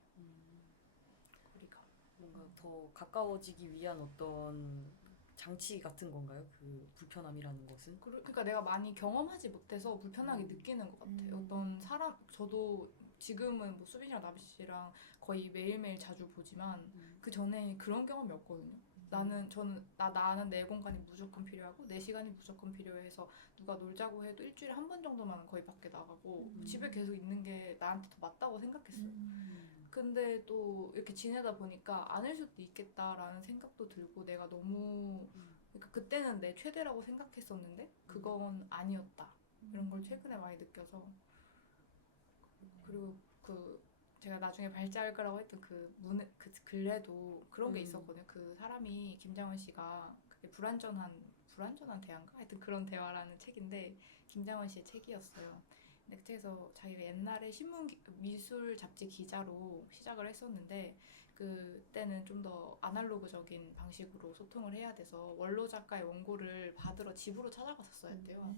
거리감. 뭔가 더 가까워지기 위한 어떤 장치 같은 건가요? 그 불편함이라는 것은? 그러니까 내가 많이 경험하지 못해서 불편하게 느끼는 것 같아요. 어떤 사람 저도 지금은 뭐 수빈이랑 나비 씨랑 거의 매일매일 자주 보지만 그 전에 그런 경험이 없거든요. 나는 내 공간이 무조건 필요하고 내 시간이 무조건 필요해서 누가 놀자고 해도 일주일에 한 번 정도만 거의 밖에 나가고 집에 계속 있는 게 나한테 더 맞다고 생각했어요. 근데 또 이렇게 지내다 보니까 아닐 수도 있겠다라는 생각도 들고 내가 너무 그러니까 그때는 내 최대라고 생각했었는데 그건 아니었다 이런 걸 최근에 많이 느껴서 그리고 제가 나중에 발자할 거라고 했던 그 글에도 그런 게 있었거든요. 그 사람이 김장원 씨가 그게 불완전한 대화인가? 하여튼 그런 대화라는 책인데 김장원 씨의 책이었어요. 근데 그 책에서 자기가 옛날에 미술 잡지 기자로 시작을 했었는데 그때는 좀 더 아날로그적인 방식으로 소통을 해야 돼서 원로 작가의 원고를 받으러 집으로 찾아갔었어야 했대요.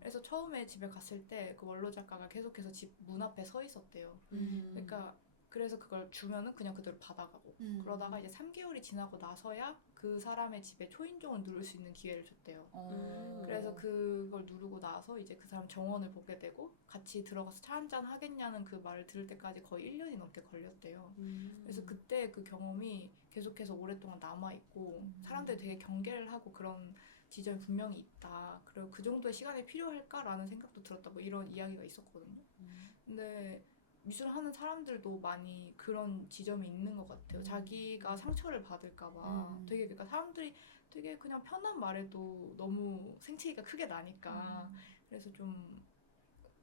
그래서 처음에 집에 갔을 때 그 원로 작가가 계속해서 집 문 앞에 서 있었대요. 그러니까 그래서 그걸 주면은 그냥 그대로 받아가고 그러다가 이제 3개월이 지나고 나서야 그 사람의 집에 초인종을 누를 수 있는 기회를 줬대요. 그래서 그걸 누르고 나서 이제 그 사람 정원을 보게 되고 같이 들어가서 차 한잔 하겠냐는 그 말을 들을 때까지 거의 1년이 넘게 걸렸대요. 그래서 그때 그 경험이 계속해서 오랫동안 남아있고 사람들이 되게 경계를 하고 그런 지점이 분명히 있다. 그리고 그 정도의 시간이 필요할까라는 생각도 들었다. 뭐 이런 이야기가 있었거든요. 근데 미술하는 사람들도 많이 그런 지점이 있는 것 같아요. 자기가 상처를 받을까봐 되게 그러니까 사람들이 되게 그냥 편한 말에도 너무 생채기가 크게 나니까 그래서 좀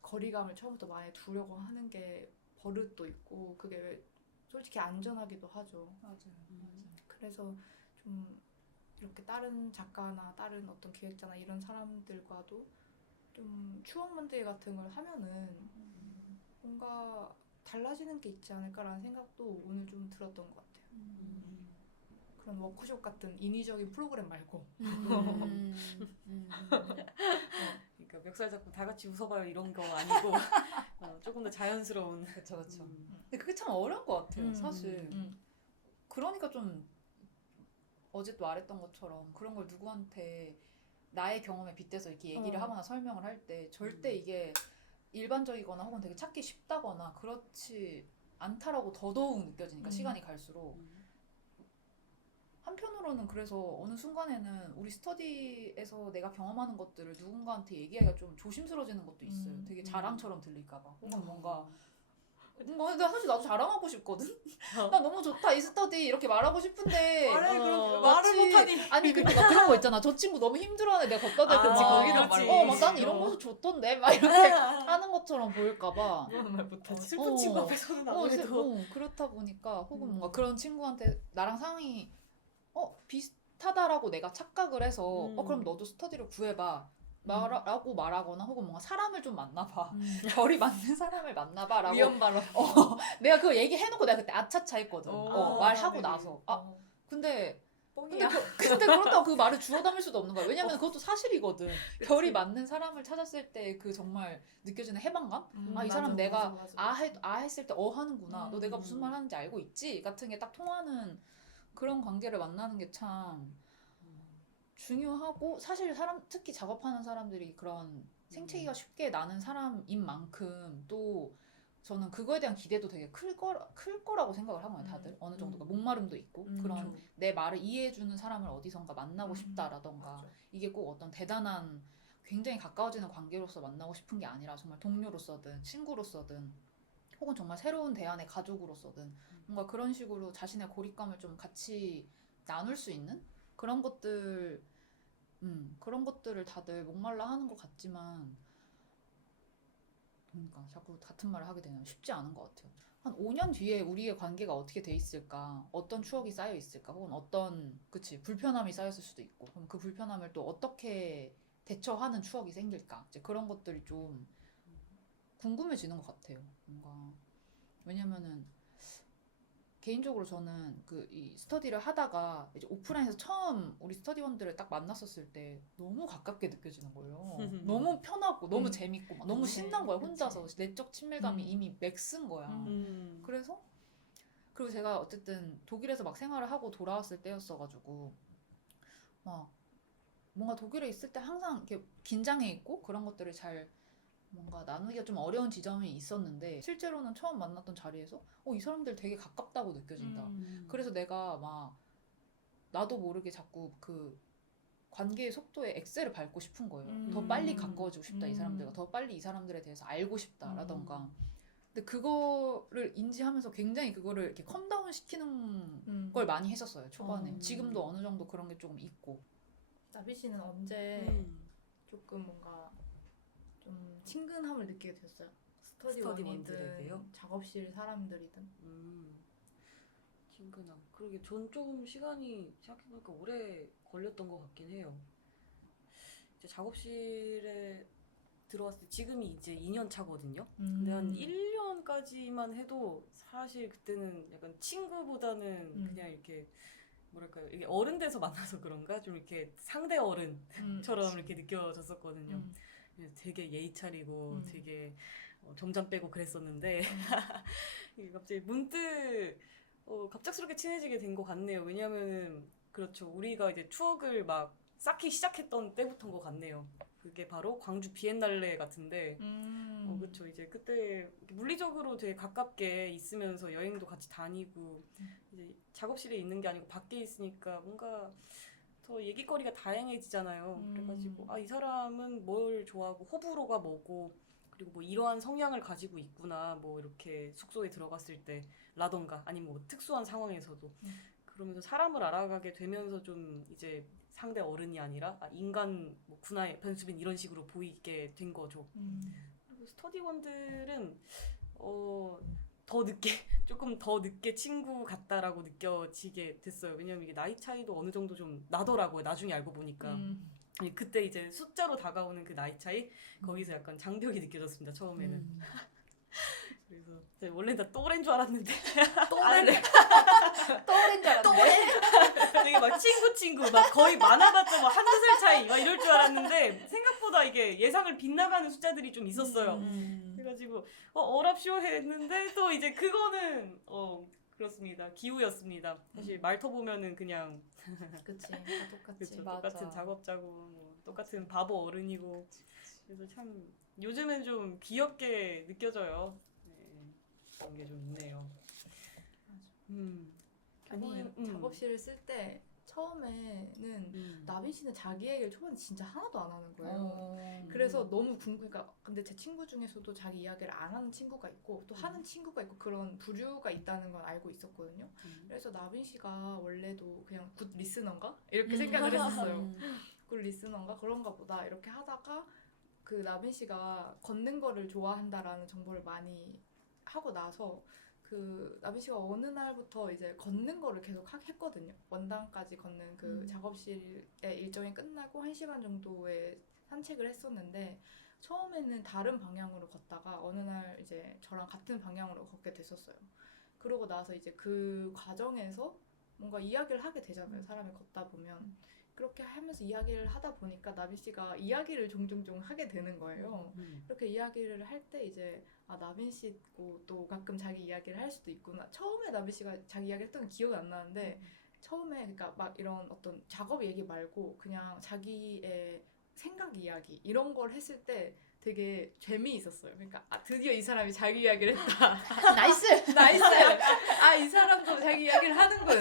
거리감을 처음부터 많이 두려고 하는 게 버릇도 있고 그게 솔직히 안전하기도 하죠. 맞아요. 그래서 좀 이렇게 다른 작가나 다른 어떤 기획자나 이런 사람들과도 좀 추억 만들기 같은 걸 하면은 뭔가 달라지는 게 있지 않을까라는 생각도 오늘 좀 들었던 것 같아요. 그런 워크숍 같은 인위적인 프로그램 말고. 그러니까 멱살 잡고 다 같이 웃어봐요 이런 거 아니고 조금 더 자연스러운. 그쵸. 근데 그게 참 어려운 것 같아요, 사실. 그러니까 좀 어제 또 말했던 것처럼 그런 걸 누구한테 나의 경험에 빗대서 이렇게 얘기를 하거나 설명을 할 때 절대 이게 일반적이거나 혹은 되게 찾기 쉽다거나 그렇지 않다라고 더더욱 느껴지니까 시간이 갈수록 한편으로는 그래서 어느 순간에는 우리 스터디에서 내가 경험하는 것들을 누군가한테 얘기하기가 좀 조심스러워지는 것도 있어요. 되게 자랑처럼 들릴까봐 혹은 뭔가 근데 사실 나도 자랑하고 싶거든? 나 너무 좋다 이 스터디 이렇게 말하고 싶은데 말을 마치- 못하니. 아니 근데 막 그런 거 있잖아. 저 친구 너무 힘들어하네 내가 걷다 대고 그치, 막 거기로 그렇지. 막 난 이런 모습 좋던데 막 이렇게 하는 것처럼 보일까봐 그런 말 못하지. 슬픈 친구 앞에서는 아무래도 그렇다 보니까 혹은 뭔가 그런 친구한테 나랑 상황이 비슷하다라고 내가 착각을 해서 그럼 너도 스터디를 구해봐 라고 말하거나 혹은 뭔가 사람을 좀 만나봐 결이 맞는 사람을 만나봐 라고 위험 발언. 내가 그거 얘기해놓고 내가 그때 아차차 했거든 말하고 네네. 나서 근데 뻥이야. 근데 그렇다고 그 말을 주워 담을 수도 없는 거야. 왜냐면 그것도 사실이거든. 결이 맞는 사람을 찾았을 때 그 정말 느껴지는 해방감? 이 사람 맞아, 내가 맞아. 했을 때 하는구나. 너 내가 무슨 말 하는지 알고 있지? 같은 게 딱 통하는 그런 관계를 만나는 게 참 중요하고 사실 특히 작업하는 사람들이 그런 생채기가 쉽게 나는 사람인 만큼 또 저는 그거에 대한 기대도 되게 클 거라고 생각을 하거든요, 다들. 어느 정도가 목마름도 있고 그런 내 말을 이해해주는 사람을 어디선가 만나고 싶다라던가 맞아. 이게 꼭 어떤 대단한 굉장히 가까워지는 관계로서 만나고 싶은 게 아니라 정말 동료로서든 친구로서든 혹은 정말 새로운 대안의 가족으로서든 뭔가 그런 식으로 자신의 고립감을 좀 같이 나눌 수 있는 그런 것들을 다들 목말라 하는 것 같지만 그러니까 자꾸 같은 말을 하게 되면 쉽지 않은 것 같아요. 한 5년 뒤에 우리의 관계가 어떻게 돼 있을까? 어떤 추억이 쌓여 있을까? 혹은 어떤 불편함이 쌓였을 수도 있고 그럼 그 불편함을 또 어떻게 대처하는 추억이 생길까? 이제 그런 것들이 좀 궁금해지는 것 같아요. 뭔가 왜냐면은 개인적으로 저는 이 스터디를 하다가 이제 오프라인에서 처음 우리 스터디원들을 딱 만났었을 때 너무 가깝게 느껴지는 거예요. 너무 편하고 너무 재밌고 막 너무 신난 거야. 혼자서 내적 친밀감이 이미 맥스인 거야. 그래서 그리고 제가 어쨌든 독일에서 막 생활을 하고 돌아왔을 때였어가지고 막 뭔가 독일에 있을 때 항상 이렇게 긴장해 있고 그런 것들을 잘 뭔가 나누기가 좀 어려운 지점이 있었는데 실제로는 처음 만났던 자리에서 이 사람들 되게 가깝다고 느껴진다. 그래서 내가 막 나도 모르게 자꾸 그 관계의 속도에 엑셀을 밟고 싶은 거예요. 더 빨리 가까워지고 싶다 이 사람들과 더 빨리 이 사람들에 대해서 알고 싶다라던가. 근데 그거를 인지하면서 굉장히 그거를 이렇게 컴다운 시키는 걸 많이 했었어요 초반에. 지금도 어느 정도 그런 게 조금 있고. 나비 씨는 언제 조금 뭔가 좀 친근함을 느끼게 됐어요? 스터디원들에게요? 스터디원이든 작업실 사람들이든. 친근함. 그러게 전 조금 시간이 생각해보니까 오래 걸렸던 것 같긴 해요. 이제 작업실에 들어왔을 때 지금이 이제 2년 차거든요. 근데 한 1년까지만 해도 사실 그때는 약간 친구보다는 그냥 이렇게 뭐랄까요, 이게 어른 돼서 만나서 그런가 좀 이렇게 상대 어른처럼 이렇게 느껴졌었거든요. 되게 예의 차리고 되게 점잖 빼고 그랬었는데 이게 갑자기 문득 갑작스럽게 친해지게 된 것 같네요. 왜냐면은 그렇죠, 우리가 이제 추억을 막 쌓기 시작했던 때부터인 것 같네요. 그게 바로 광주 비엔날레 같은데 그렇죠. 이제 그때 물리적으로 되게 가깝게 있으면서 여행도 같이 다니고 이제 작업실에 있는 게 아니고 밖에 있으니까 뭔가 더 얘기거리가 다양해지잖아요. 그래가지고 이 사람은 뭘 좋아하고 호불호가 뭐고 그리고 뭐 이러한 성향을 가지고 있구나 뭐 이렇게 숙소에 들어갔을 때 라던가 아니면 뭐 특수한 상황에서도 그러면서 사람을 알아가게 되면서 좀 이제 상대 어른이 아니라 인간 뭐 군화의 변수빈 이런 식으로 보이게 된 거죠. 그리고 스터디원들은 더 늦게 조금 더 늦게 친구 같다라고 느껴지게 됐어요. 왜냐면 이게 나이 차이도 어느 정도 좀 나더라고요. 나중에 알고 보니까. 그때 이제 숫자로 다가오는 그 나이 차이 거기서 약간 장벽이 느껴졌습니다. 처음에는. 그래서 제가 원래 다 또래인 줄 알았는데 또래인 줄 알았는데. 되게 막 친구 막 거의 많아봤자 뭐 한두 살 차이 막 이럴 줄 알았는데 생각보다 이게 예상을 빗나가는 숫자들이 좀 있었어요. 그래가지고 어랍쇼 했는데 또 이제 그거는 그렇습니다. 기우였습니다. 사실 말터 보면은 그냥 그치. 다 똑같이. 그쵸, 맞아. 똑같은 작업자고 뭐 똑같은 바보 어른이고 그래서 참 요즘은 좀 귀엽게 느껴져요. 네, 그런 게 좀 있네요. 아니 교본은, 작업실을 쓸 때 처음에는 나빈 씨는 자기 얘기를 초반에 진짜 하나도 안 하는 거예요. 그래서 너무 그러니까 근데 제 친구 중에서도 자기 이야기를 안 하는 친구가 있고 또 하는 친구가 있고 그런 부류가 있다는 건 알고 있었거든요. 그래서 나빈 씨가 원래도 그냥 굿 리스너인가? 이렇게 생각을 했었어요. 굿 리스너인가? 그런가 보다 이렇게 하다가 그 나빈 씨가 걷는 거를 좋아한다라는 정보를 많이 하고 나서 그 나빈 씨가 어느 날부터 이제 걷는 거를 계속 했거든요. 원당까지 걷는 그 작업실의 일정이 끝나고 1시간 정도의 산책을 했었는데 처음에는 다른 방향으로 걷다가 어느 날 이제 저랑 같은 방향으로 걷게 됐었어요. 그러고 나서 이제 그 과정에서 뭔가 이야기를 하게 되잖아요. 사람이 걷다 보면. 그렇게 하면서 이야기를 하다 보니까 나빈 씨가 이야기를 종종 하게 되는 거예요. 이렇게 이야기를 할 때 이제 나빈 씨고 또 가끔 자기 이야기를 할 수도 있구나. 처음에 나빈 씨가 자기 이야기 했던 건 기억이 안 나는데 처음에 그러니까 막 이런 어떤 작업 얘기 말고 그냥 자기의 생각 이야기 이런 걸 했을 때 되게 재미있었어요. 그러니까 드디어 이 사람이 자기 이야기를 했다. 나이스. 나이스. 이 사람도 자기 이야기를 하는군.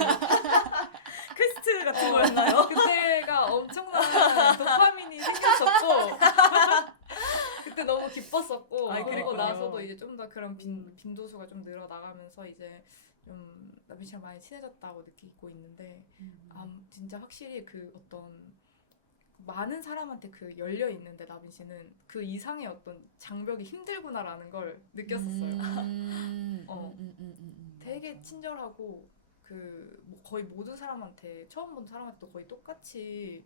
퀘스트 같은 거였나요? 그때가 엄청난 도파민이 생겼었고 그때 너무 기뻤었고 그리고 그랬군요. 나서도 이제 좀 더 그런 빈도수가 좀 늘어나가면서 이제 좀 나빈 씨랑 많이 친해졌다고 느끼고 있는데 진짜 확실히 그 어떤 많은 사람한테 그 열려 있는데 나빈 씨는 그 이상의 어떤 장벽이 힘들구나라는 걸 느꼈었어요. 되게 친절하고 뭐 거의 모든 사람한테 처음 본 사람한테도 거의 똑같이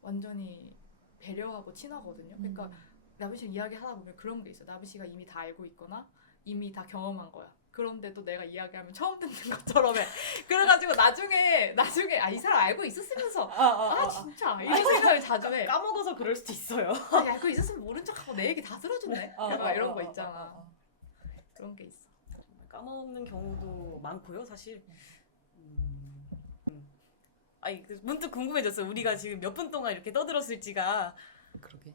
완전히 배려하고 친하거든요. 그러니까 나비 씨랑 이야기하다 보면 그런 게 있어. 나비 씨가 이미 다 알고 있거나 이미 다 경험한 거야. 그런데도 내가 이야기하면 처음 듣는 것처럼 해. 그래가지고 나중에 이 사람 알고 있었으면서 진짜 이런 생각을 자주 해. 까먹어서 그럴 수도 있어요. 알고 있었으면 모른 척하고 내 얘기 다 들어주네. 약간 이런 거 있잖아. 그런 게 있어. 정말 까먹는 경우도 많고요, 사실. 문득 궁금해졌어요. 우리가 지금 몇 분 동안 이렇게 떠들었을지가. 그러게.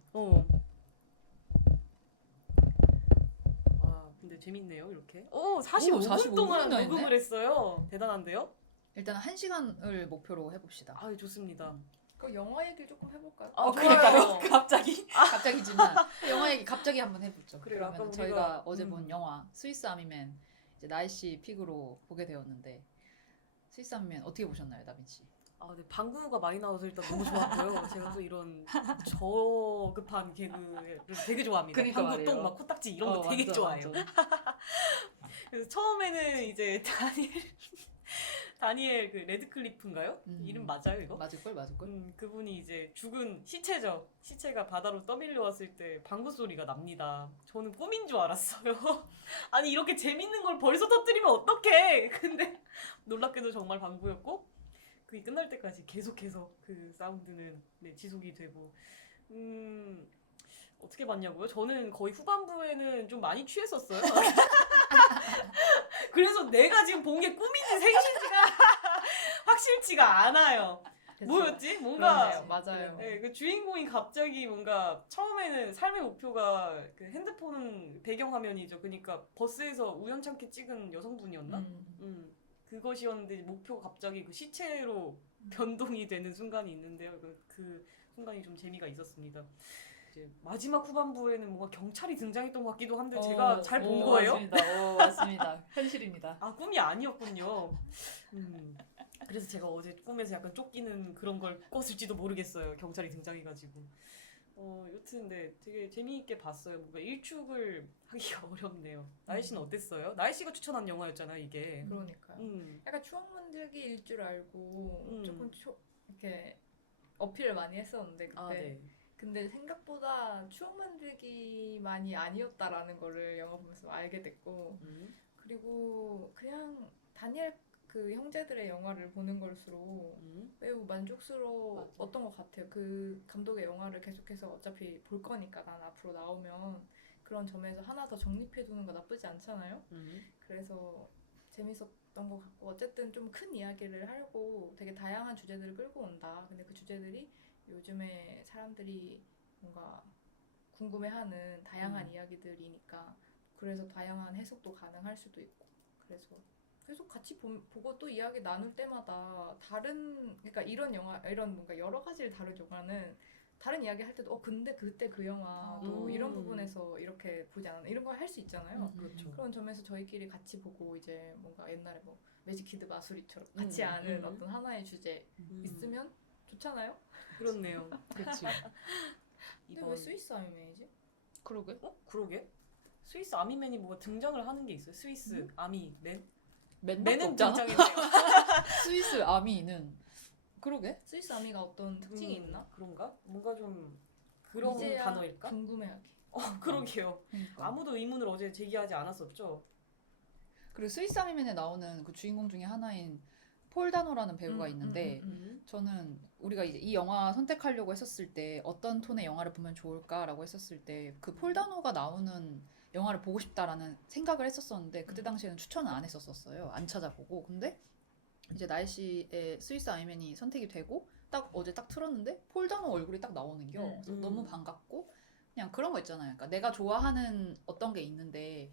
근데 재밌네요, 이렇게. 45분 45 동안 분이나 했네? 녹음을 했어요. 대단한데요? 일단 1시간을 목표로 해봅시다. 좋습니다. 그럼 영화 얘기를 조금 해볼까요? 그럴까요? 갑자기? 갑자기지만 영화 얘기 갑자기 한번 해보죠. 그래요. 아까 그러면 우리가- 저희가 어제 본 영화 스위스 아미맨 이제 나이씨 픽으로 보게 되었는데 스위스 아미맨 어떻게 보셨나요, 나빈 씨? 네, 방구가 많이 나와서 일단 너무 좋았고요. 제가 또 이런 저급한 개그를 되게 좋아합니다. 그러니까 방구 말이에요. 똥, 막 코딱지 이런 거 되게 완전, 좋아해요. 완전. 그래서 처음에는 이제 다니엘 그 레드클리프인가요? 이름 맞아요 이거? 맞을걸. 그분이 이제 죽은 시체죠. 시체가 바다로 떠밀려왔을 때 방구 소리가 납니다. 저는 꿈인 줄 알았어요. 아니 이렇게 재밌는 걸 벌써 터뜨리면 어떡해. 근데 놀랍게도 정말 방구였고 그게 끝날 때까지 계속해서 그 사운드는 지속이 되고 어떻게 봤냐고요? 저는 거의 후반부에는 좀 많이 취했었어요. 그래서 내가 지금 본 게 꿈인지 생신지가 확실치가 않아요. 뭐였지? 뭔가 그러네요. 맞아요. 네, 그 주인공이 갑자기 뭔가 처음에는 삶의 목표가 그 핸드폰 배경화면이죠. 그러니까 버스에서 우연찮게 찍은 여성분이었나? 그것이었는데 목표가 갑자기 그 시체로 변동이 되는 순간이 있는데요. 그 순간이 좀 재미가 있었습니다. 이제 마지막 후반부에는 뭔가 경찰이 등장했던 것 같기도 한데 제가 잘 본 거예요? 맞습니다. 현실입니다. 꿈이 아니었군요. 그래서 제가 어제 꿈에서 약간 쫓기는 그런 걸 꿨을지도 모르겠어요. 경찰이 등장해가지고. 여튼 네, 되게 재미있게 봤어요. 뭔가 일축을 하기가 어렵네요. 나이씨는 어땠어요? 나이씨가 추천한 영화였잖아요, 이게. 그러니까요. 약간 추억 만들기일 줄 알고 조금 이렇게 어필을 많이 했었는데 그때 네. 근데 생각보다 추억 만들기만이 아니었다라는 거를 영화 보면서 알게 됐고 그리고 그냥 다니엘 그 형제들의 영화를 보는 걸수록 매우 만족스러웠던 것 같아요. 그 감독의 영화를 계속해서 어차피 볼 거니까 난 앞으로 나오면 그런 점에서 하나 더 정립해두는 거 나쁘지 않잖아요. 그래서 재밌었던 것 같고 어쨌든 좀 큰 이야기를 하려고 되게 다양한 주제들을 끌고 온다. 근데 그 주제들이 요즘에 사람들이 뭔가 궁금해하는 다양한 이야기들이니까 그래서 다양한 해석도 가능할 수도 있고 그래서 계속 같이 보고 또 이야기 나눌 때마다 다른 그러니까 이런 영화 이런 뭔가 여러 가지를 다룬 영화는 다른 이야기 할 때도 근데 그때 그 영화도 이런 부분에서 이렇게 보지 않았나 이런 걸 할 수 있잖아요. 그렇죠. 그런 점에서 저희끼리 같이 보고 이제 뭔가 옛날에 뭐 매직키드 마술이처럼 같이 아는 어떤 하나의 주제 있으면 좋잖아요. 그렇네요. 그렇지. 근데 왜 스위스 아미맨이지? 그러게. 그러게. 스위스 아미맨이 뭐가 등장을 하는 게 있어요? 스위스 아미맨? 맨밖에 맨은 없잖아. 등장했네요. 스위스 아미는 그러게. 스위스 아미가 어떤 특징이 있나? 그런가? 뭔가 좀 그런 이제야 단어일까? 궁금해하게. 그러게요. 그러니까. 아무도 의문을 어제 제기하지 않았었죠. 그리고 스위스 아미맨에 나오는 그 주인공 중에 하나인 폴 다노라는 배우가 있는데 저는 우리가 이제 이 영화 선택하려고 했었을 때 어떤 톤의 영화를 보면 좋을까라고 했었을 때 그 폴 다노가 나오는 영화를 보고 싶다라는 생각을 했었었는데 그때 당시에는 추천은 안 했었어요. 안 찾아보고. 근데 이제 날씨에 스위스 아이맨이 선택이 되고 딱 어제 딱 틀었는데 폴 다노 얼굴이 딱 나오는 겨. 그래서 너무 반갑고 그냥 그런 거 있잖아요. 그러니까 내가 좋아하는 어떤 게 있는데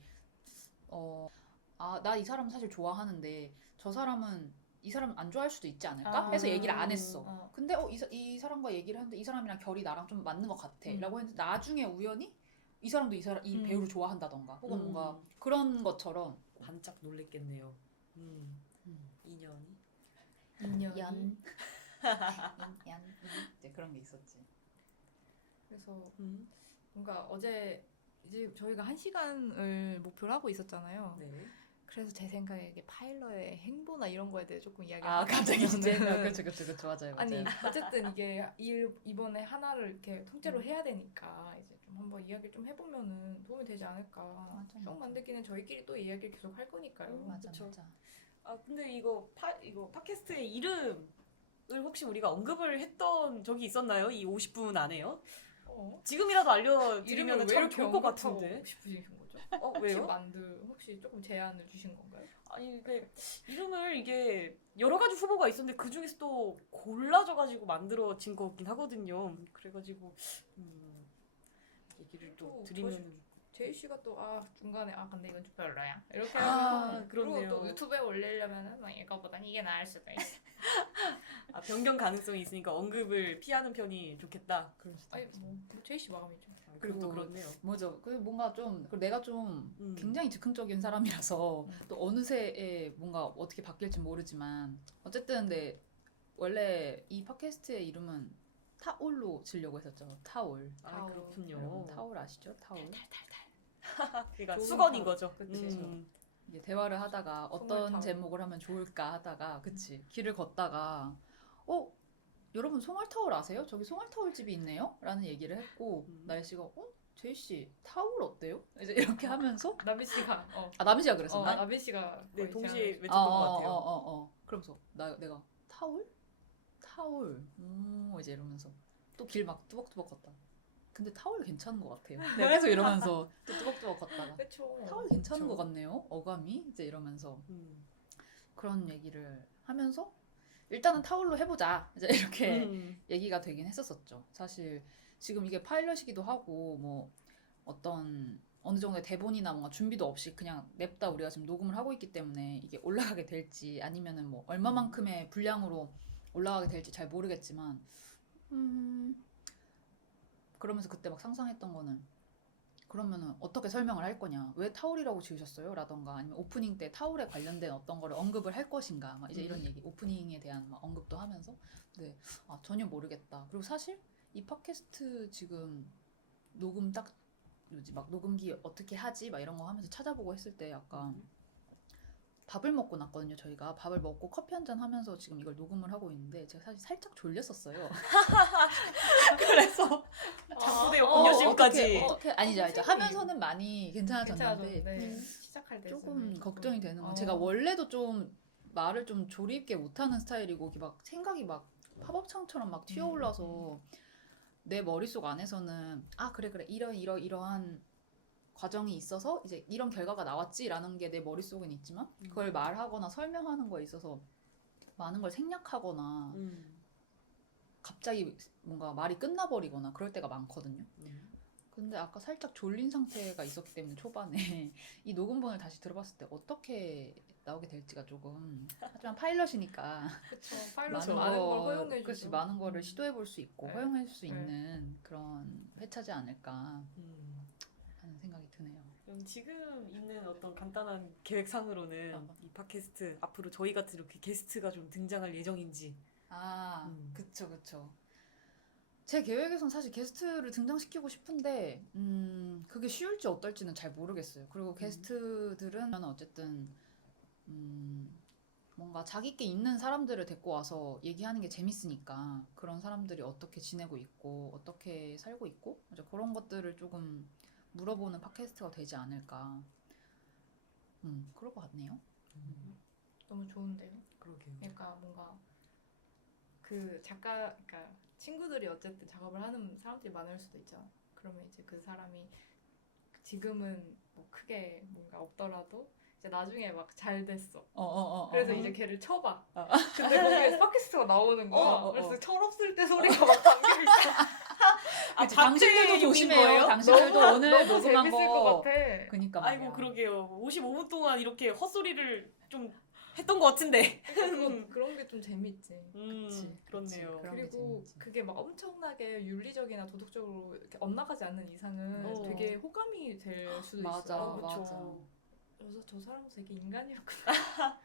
나 이 사람 사실 좋아하는데 저 사람은 이 사람 안 좋아할 수도 있지 않을까? 해서 얘기를 안 했어. 근데 이 사람과 얘기를 하는데 이 사람이랑 결이 나랑 좀 맞는 것 같아. 라고 했는데 나중에 우연히 이 사람도 이 배우를 좋아한다던가 혹은 뭔가 그런 것처럼 반짝 놀랬겠네요. 인연이. 인연이. 이제 그런 게 있었지. 그래서 뭔가 어제 이제 저희가 1시간을 목표로 하고 있었잖아요. 네. 그래서 제 생각에 이게 파일럿의 행보나 이런 거에 대해 조금 이야기를 갑자기 이제 하면은 그쵸 맞아요. 아니 어쨌든 이게 이번에 하나를 이렇게 통째로 해야 되니까 이제 좀 한번 이야기를 좀 해보면은 도움이 되지 않을까. 맞아. 추억 만들기는 저희끼리 또 이야기를 계속 할 거니까요. 맞아. 근데 이거 팟캐스트의 이름을 혹시 우리가 언급을 했던 적이 있었나요? 이 50분 안에요? 지금이라도 알려드리면 참 좋을 것 같은데. 싶으신 거죠? 왜요? 혹시 조금 제안을 주신 건가요? 아니 이름을 이게 여러 가지 후보가 있었는데 그 중에서 또 골라져가지고 만들어진 거긴 하거든요. 그래가지고 얘기를 또 드리면 제이 씨가 또 중간에 근데 이건 좀 별로야 이렇게 하면 그렇네요. 그리고 또 유튜브에 올리려면은 이거보단 이게 나을 수도 있어. 변경 가능성이 있으니까 언급을 피하는 편이 좋겠다. 그럴 수도 아니 있지. 뭐 제이 씨 마음이죠. 그리고 또 그리고 그렇네요. 뭐죠? 그 뭔가 좀 내가 좀 굉장히 즉흥적인 사람이라서 또 어느 새에 뭔가 어떻게 바뀔지 모르지만 어쨌든 근데 원래 이 팟캐스트의 이름은 타올로 지려고 했었죠. 타올. 타올. 그렇군요. 여러분 타올 아시죠? 타올. 그러니까 좋은 수건인 타올. 거죠. 그치. 이제 대화를 하다가 어떤 타올. 제목을 하면 좋을까 하다가 그치 길을 걷다가 여러분 송알타올 아세요? 저기 송알타올 집이 있네요? 라는 얘기를 했고 날씨가 제이씨 타올 어때요? 이제 이렇게 하면서 나비 씨가 남희 씨가 그랬었나? 나비 씨가 네, 거의 동시에 제안을 외쳤던 것 같아요. 그러면서 내가 타올? 타올 이제 이러면서 또 길 막 뚜벅뚜벅 걷다 근데 타올 괜찮은 것 같아요. 내가 계속 이러면서 또 뚜벅뚜벅 걷다가 그쵸. 타올 괜찮은 것 같네요. 어감이 이제 이러면서 그런 얘기를 하면서 일단은 타올로 해보자 이제 이렇게 얘기가 되긴 했었었죠. 사실 지금 이게 파일럿이기도 하고 뭐 어느 정도의 대본이나 뭔가 준비도 없이 그냥 냅다 우리가 지금 녹음을 하고 있기 때문에 이게 올라가게 될지 아니면은 뭐 얼마만큼의 분량으로 올라가게 될지 잘 모르겠지만 그러면서 그때 막 상상했던 거는 그러면은 어떻게 설명을 할 거냐? 왜 타올이라고 지으셨어요? 라던가 아니면 오프닝 때 타올에 관련된 어떤 거를 언급을 할 것인가? 막 이제 이런 얘기, 오프닝에 대한 막 언급도 하면서 근데 전혀 모르겠다. 그리고 사실 이 팟캐스트 지금 녹음 딱 막 녹음기 어떻게 하지? 막 이런 거 하면서 찾아보고 했을 때 약간 밥을 먹고 났거든요. 저희가 밥을 먹고 커피 한잔 하면서 지금 이걸 녹음을 하고 있는데 제가 사실 살짝 졸렸었어요. 그래서 정도까지. 어떻게 아니죠, 아니죠. 하면서는 많이 괜찮아졌는데 괜찮아졌는데 시작할 때 조금 걱정이 되는 건 어. 제가 원래도 좀 말을 좀 조리 있게 못하는 스타일이고 이렇게 막 생각이 막 팝업창처럼 막 튀어올라서 내 머릿속 안에서는 아 그래 이러한 과정이 있어서 이제 이런 결과가 나왔지라는 게 내 머릿속엔 있지만 그걸 말하거나 설명하는 거에 있어서 많은 걸 생략하거나 갑자기 뭔가 말이 끝나버리거나 그럴 때가 많거든요. 근데 아까 살짝 졸린 상태가 있었기 때문에 초반에 이 녹음본을 다시 들어봤을 때 어떻게 나오게 될지가 조금 하지만 파일럿이니까 그쵸. 파일럿 많은 걸 허용해 주죠. 그치, 많은 거를 시도해 볼 수 있고 네. 허용해 줄 수 네. 있는 그런 회차지 않을까 하는 생각이 드네요. 그럼 지금 있는 어떤 간단한 계획상으로는 이 팟캐스트 앞으로 저희 같은 이렇게 게스트가 좀 등장할 예정인지. 아, 그쵸. 제 계획에선 사실 게스트를 등장시키고 싶은데, 그게 쉬울지 어떨지는 잘 모르겠어요. 그리고 게스트들은 어쨌든, 뭔가 자기께 있는 사람들을 데리고 와서 얘기하는 게 재밌으니까, 그런 사람들이 어떻게 지내고 있고, 어떻게 살고 있고, 이제 그런 것들을 조금 물어보는 팟캐스트가 되지 않을까. 그럴 것 같네요. 너무 좋은데요. 그러게요. 그러니까 뭔가 그 작가, 그러니까 친구들이 어쨌든 작업을 하는 사람들이 많을 수도 있잖아. 그러면 이제 그 사람이 지금은 뭐 크게 뭔가 없더라도 이제 나중에 막 잘 됐어. 그래서 이제 걔를 쳐봐. 근데 거기에 팟캐스트가 나오는 거야. 그래서 철없을 때 소리가 막 담겨 있어. 그치, 당신들도 조심해요. 거예요? 당신들도 오늘 너무 녹음한 재밌을 거. 것 같아. 그니까 말이야. 아이고 그러게요. 55분 동안 이렇게 헛소리를 좀 했던 것 같은데. 그런 게 좀 재밌지. 그치, 그렇네요. 그런 게 그리고 재밌지. 그게 막 엄청나게 윤리적이나 도덕적으로 이렇게 엇나가지 않는 이상은 어. 되게 호감이 될 수도 맞아, 있어요. 맞아. 그래서 저 사람도 되게 인간이었구나.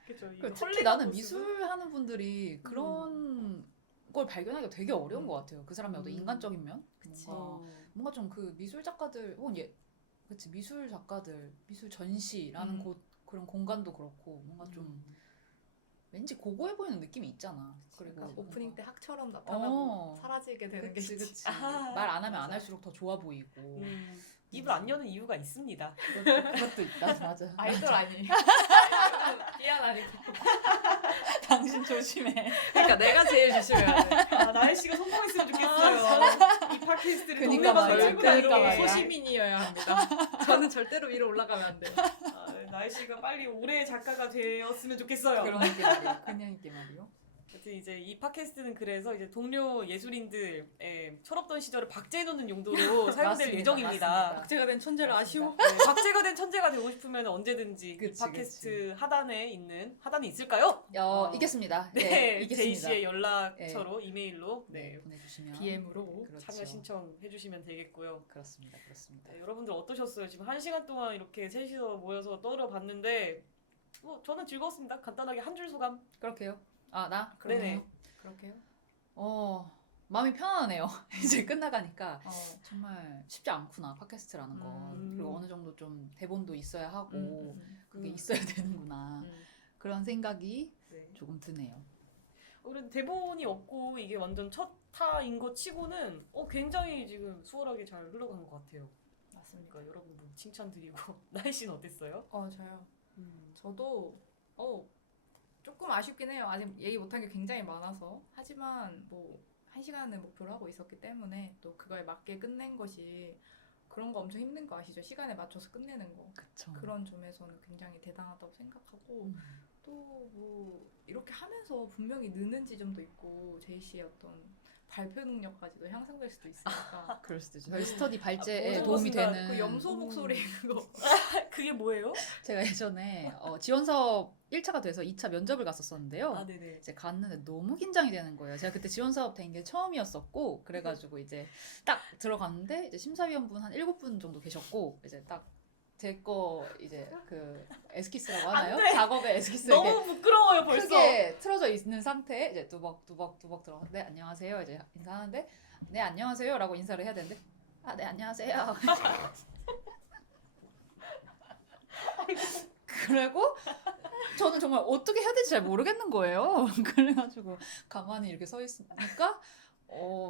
그렇죠. 그 특히 나는 미술 하는 분들이 그런 걸 발견하기가 되게 어려운 것 같아요. 그 사람의 어떤 인간적인 면? 그치. 뭔가 좀 그 미술 작가들, 혹은 그치, 미술 작가들, 미술 전시라는 곳, 그런 공간도 그렇고, 뭔가 좀 왠지 고고해 보이는 느낌이 있잖아. 그리고 그러니까 오프닝 때 뭔가- 학처럼 나타나고 어. 사라지게 되는 게 그치, 있지. 그치. 말 안 하면 안 할수록 더 좋아 보이고. 입을 안 여는 이유가 있습니다. 그것도 있다, 맞아. 아이돌 아니. 미안 아니고. 당신 조심해. 그러니까 내가 제일 조심해야 돼. 아, 나혜 씨가 성공했으면 좋겠어요. 이 팟캐스트를 그니까 동네방네 말이야, 끌고 그니까 다니게. 말이야. 소시민이어야 합니다. 저는 절대로 위로 올라가면 안 돼요. 아, 나혜 씨가 빨리 올해의 작가가 되었으면 좋겠어요. 그러니까 말이야. 그냥 있게 말이요. 하여튼 이제 이 팟캐스트는 그래서 이제 동료 예술인들의 철없던 시절을 박제해놓는 용도로 사용될 맞습니다, 예정입니다. 맞습니다. 박제가 된 천재를 아쉬워? 네, 박제가 된 천재가 되고 싶으면 언제든지 이 그치, 팟캐스트 하단에 있을까요? 있겠습니다. 네, 있겠습니다. 제이 씨의 연락처로 이메일로 네, 보내주시면 DM으로 그렇죠. 참여 신청해 주시면 되겠고요. 그렇습니다. 네, 여러분들 어떠셨어요? 지금 1시간 동안 이렇게 셋이서 모여서 떠들어봤는데 뭐 저는 즐거웠습니다. 간단하게 한 줄 소감. 그렇게요. 나? 네네. 그렇게요? 마음이 편안하네요. 이제 끝나가니까 어. 정말 쉽지 않구나 팟캐스트라는 건. 그리고 어느 정도 좀 대본도 있어야 하고 그게 있어야 되는구나. 그런 생각이 네. 조금 드네요. 그래도 대본이 없고 이게 완전 첫 타인 거 치고는 굉장히 지금 수월하게 잘 흘러간 것 같아요. 맞습니다. 그러니까 여러분 뭐 칭찬드리고 나희 씨는 어땠어요? 저요. 저도 조금 아쉽긴 해요. 아직 얘기 못한 게 굉장히 많아서. 하지만 뭐 1시간을 목표로 하고 있었기 때문에 또 그거에 맞게 끝낸 것이 그런 거 엄청 힘든 거 아시죠? 시간에 맞춰서 끝내는 거. 그쵸. 그런 점에서는 굉장히 대단하다고 생각하고 또 뭐 이렇게 하면서 분명히 느는 지점도 있고 제이 씨의 어떤 발표 능력까지도 향상될 수도 있으니까 그럴 수도 있죠. 저희 스터디 발제에 뭐, 도움이 순간 되는. 그 염소 목소리 그거 그게 뭐예요? 제가 예전에 지원 사업 1차가 돼서 2차 면접을 갔었었는데요. 아 네네. 이제 갔는데 너무 긴장이 되는 거예요. 제가 그때 지원 사업 된 게 처음이었었고 그래가지고 이제 딱 들어갔는데 이제 심사위원분 한 7분 정도 계셨고 이제 딱 제 거 이제 그 에스키스라고 하나요? 안 돼. 작업의 에스키스 이렇게 너무 부끄러워요 벌써. 크게 틀어져 있는 상태에 이제 뚜벅뚜벅 들어갔는데 안녕하세요 이제 인사하는데 네 안녕하세요라고 인사를 해야 되는데 네 안녕하세요. 그리고 저는 정말 어떻게 해야 될지 잘 모르겠는 거예요. 그래가지고 가만히 이렇게 서 있으니까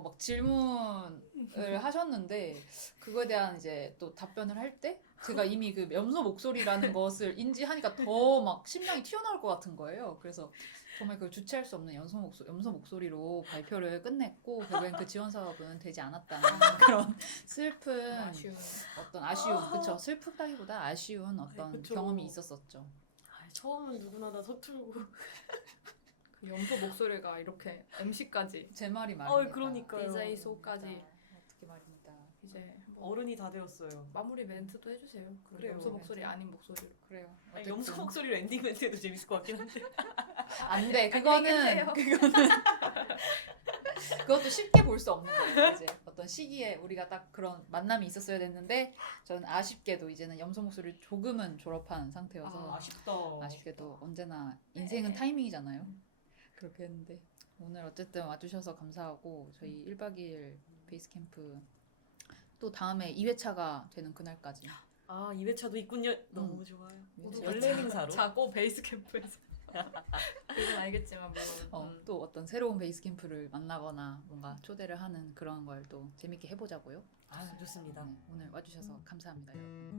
막 질문을 하셨는데 그거에 대한 이제 또 답변을 할 때 제가 이미 그 염소 목소리라는 것을 인지하니까 더 막 심장이 튀어나올 것 같은 거예요. 그래서 정말 그걸 주체할 수 없는 염소 목소리로 발표를 끝냈고 결국엔 그 지원 사업은 되지 않았다는 그런 슬픈 아쉬운. 어떤 아쉬움, 그쵸? 슬프다기보다 아쉬운 어떤 그쵸. 경험이 있었었죠. 아, 처음은 누구나 다 서툴고. 그 염소 목소리가 이렇게 MC까지 제 말이 말입니다. 그러니까요. DJ 소까지 어떻게 말입니다. 이제 한번 어른이 다 되었어요. 마무리 멘트도 해주세요. 그래요. 염소 목소리 아닌 목소리로. 그래요. 아니, 어쨌든 염소 목소리로 엔딩 멘트 해도 재밌을 것 같긴 한데. 안 돼. 계세요. 그것도 쉽게 볼 수 없는 거예요. 이제 어떤 시기에 우리가 딱 그런 만남이 있었어야 됐는데 저는 아쉽게도 이제는 염소 목소리를 조금은 졸업한 상태여서 아쉽다. 아쉽게도 언제나 인생은 네. 타이밍이잖아요. 그렇게 했는데 오늘 어쨌든 와주셔서 감사하고 저희 1박 2일 베이스캠프 또 다음에 2회차가 되는 그날까지 아, 2회차도 있군요. 너무 좋아요. 모두 연례 행사로. 자고 베이스 캠프에서. 그건 알겠지만 물론. 또 어떤 새로운 베이스캠프를 만나거나 뭔가 초대를 하는 그런 걸 또 재밌게 해보자고요. 아, 좋습니다. 네, 오늘 와주셔서 감사합니다. 여러분.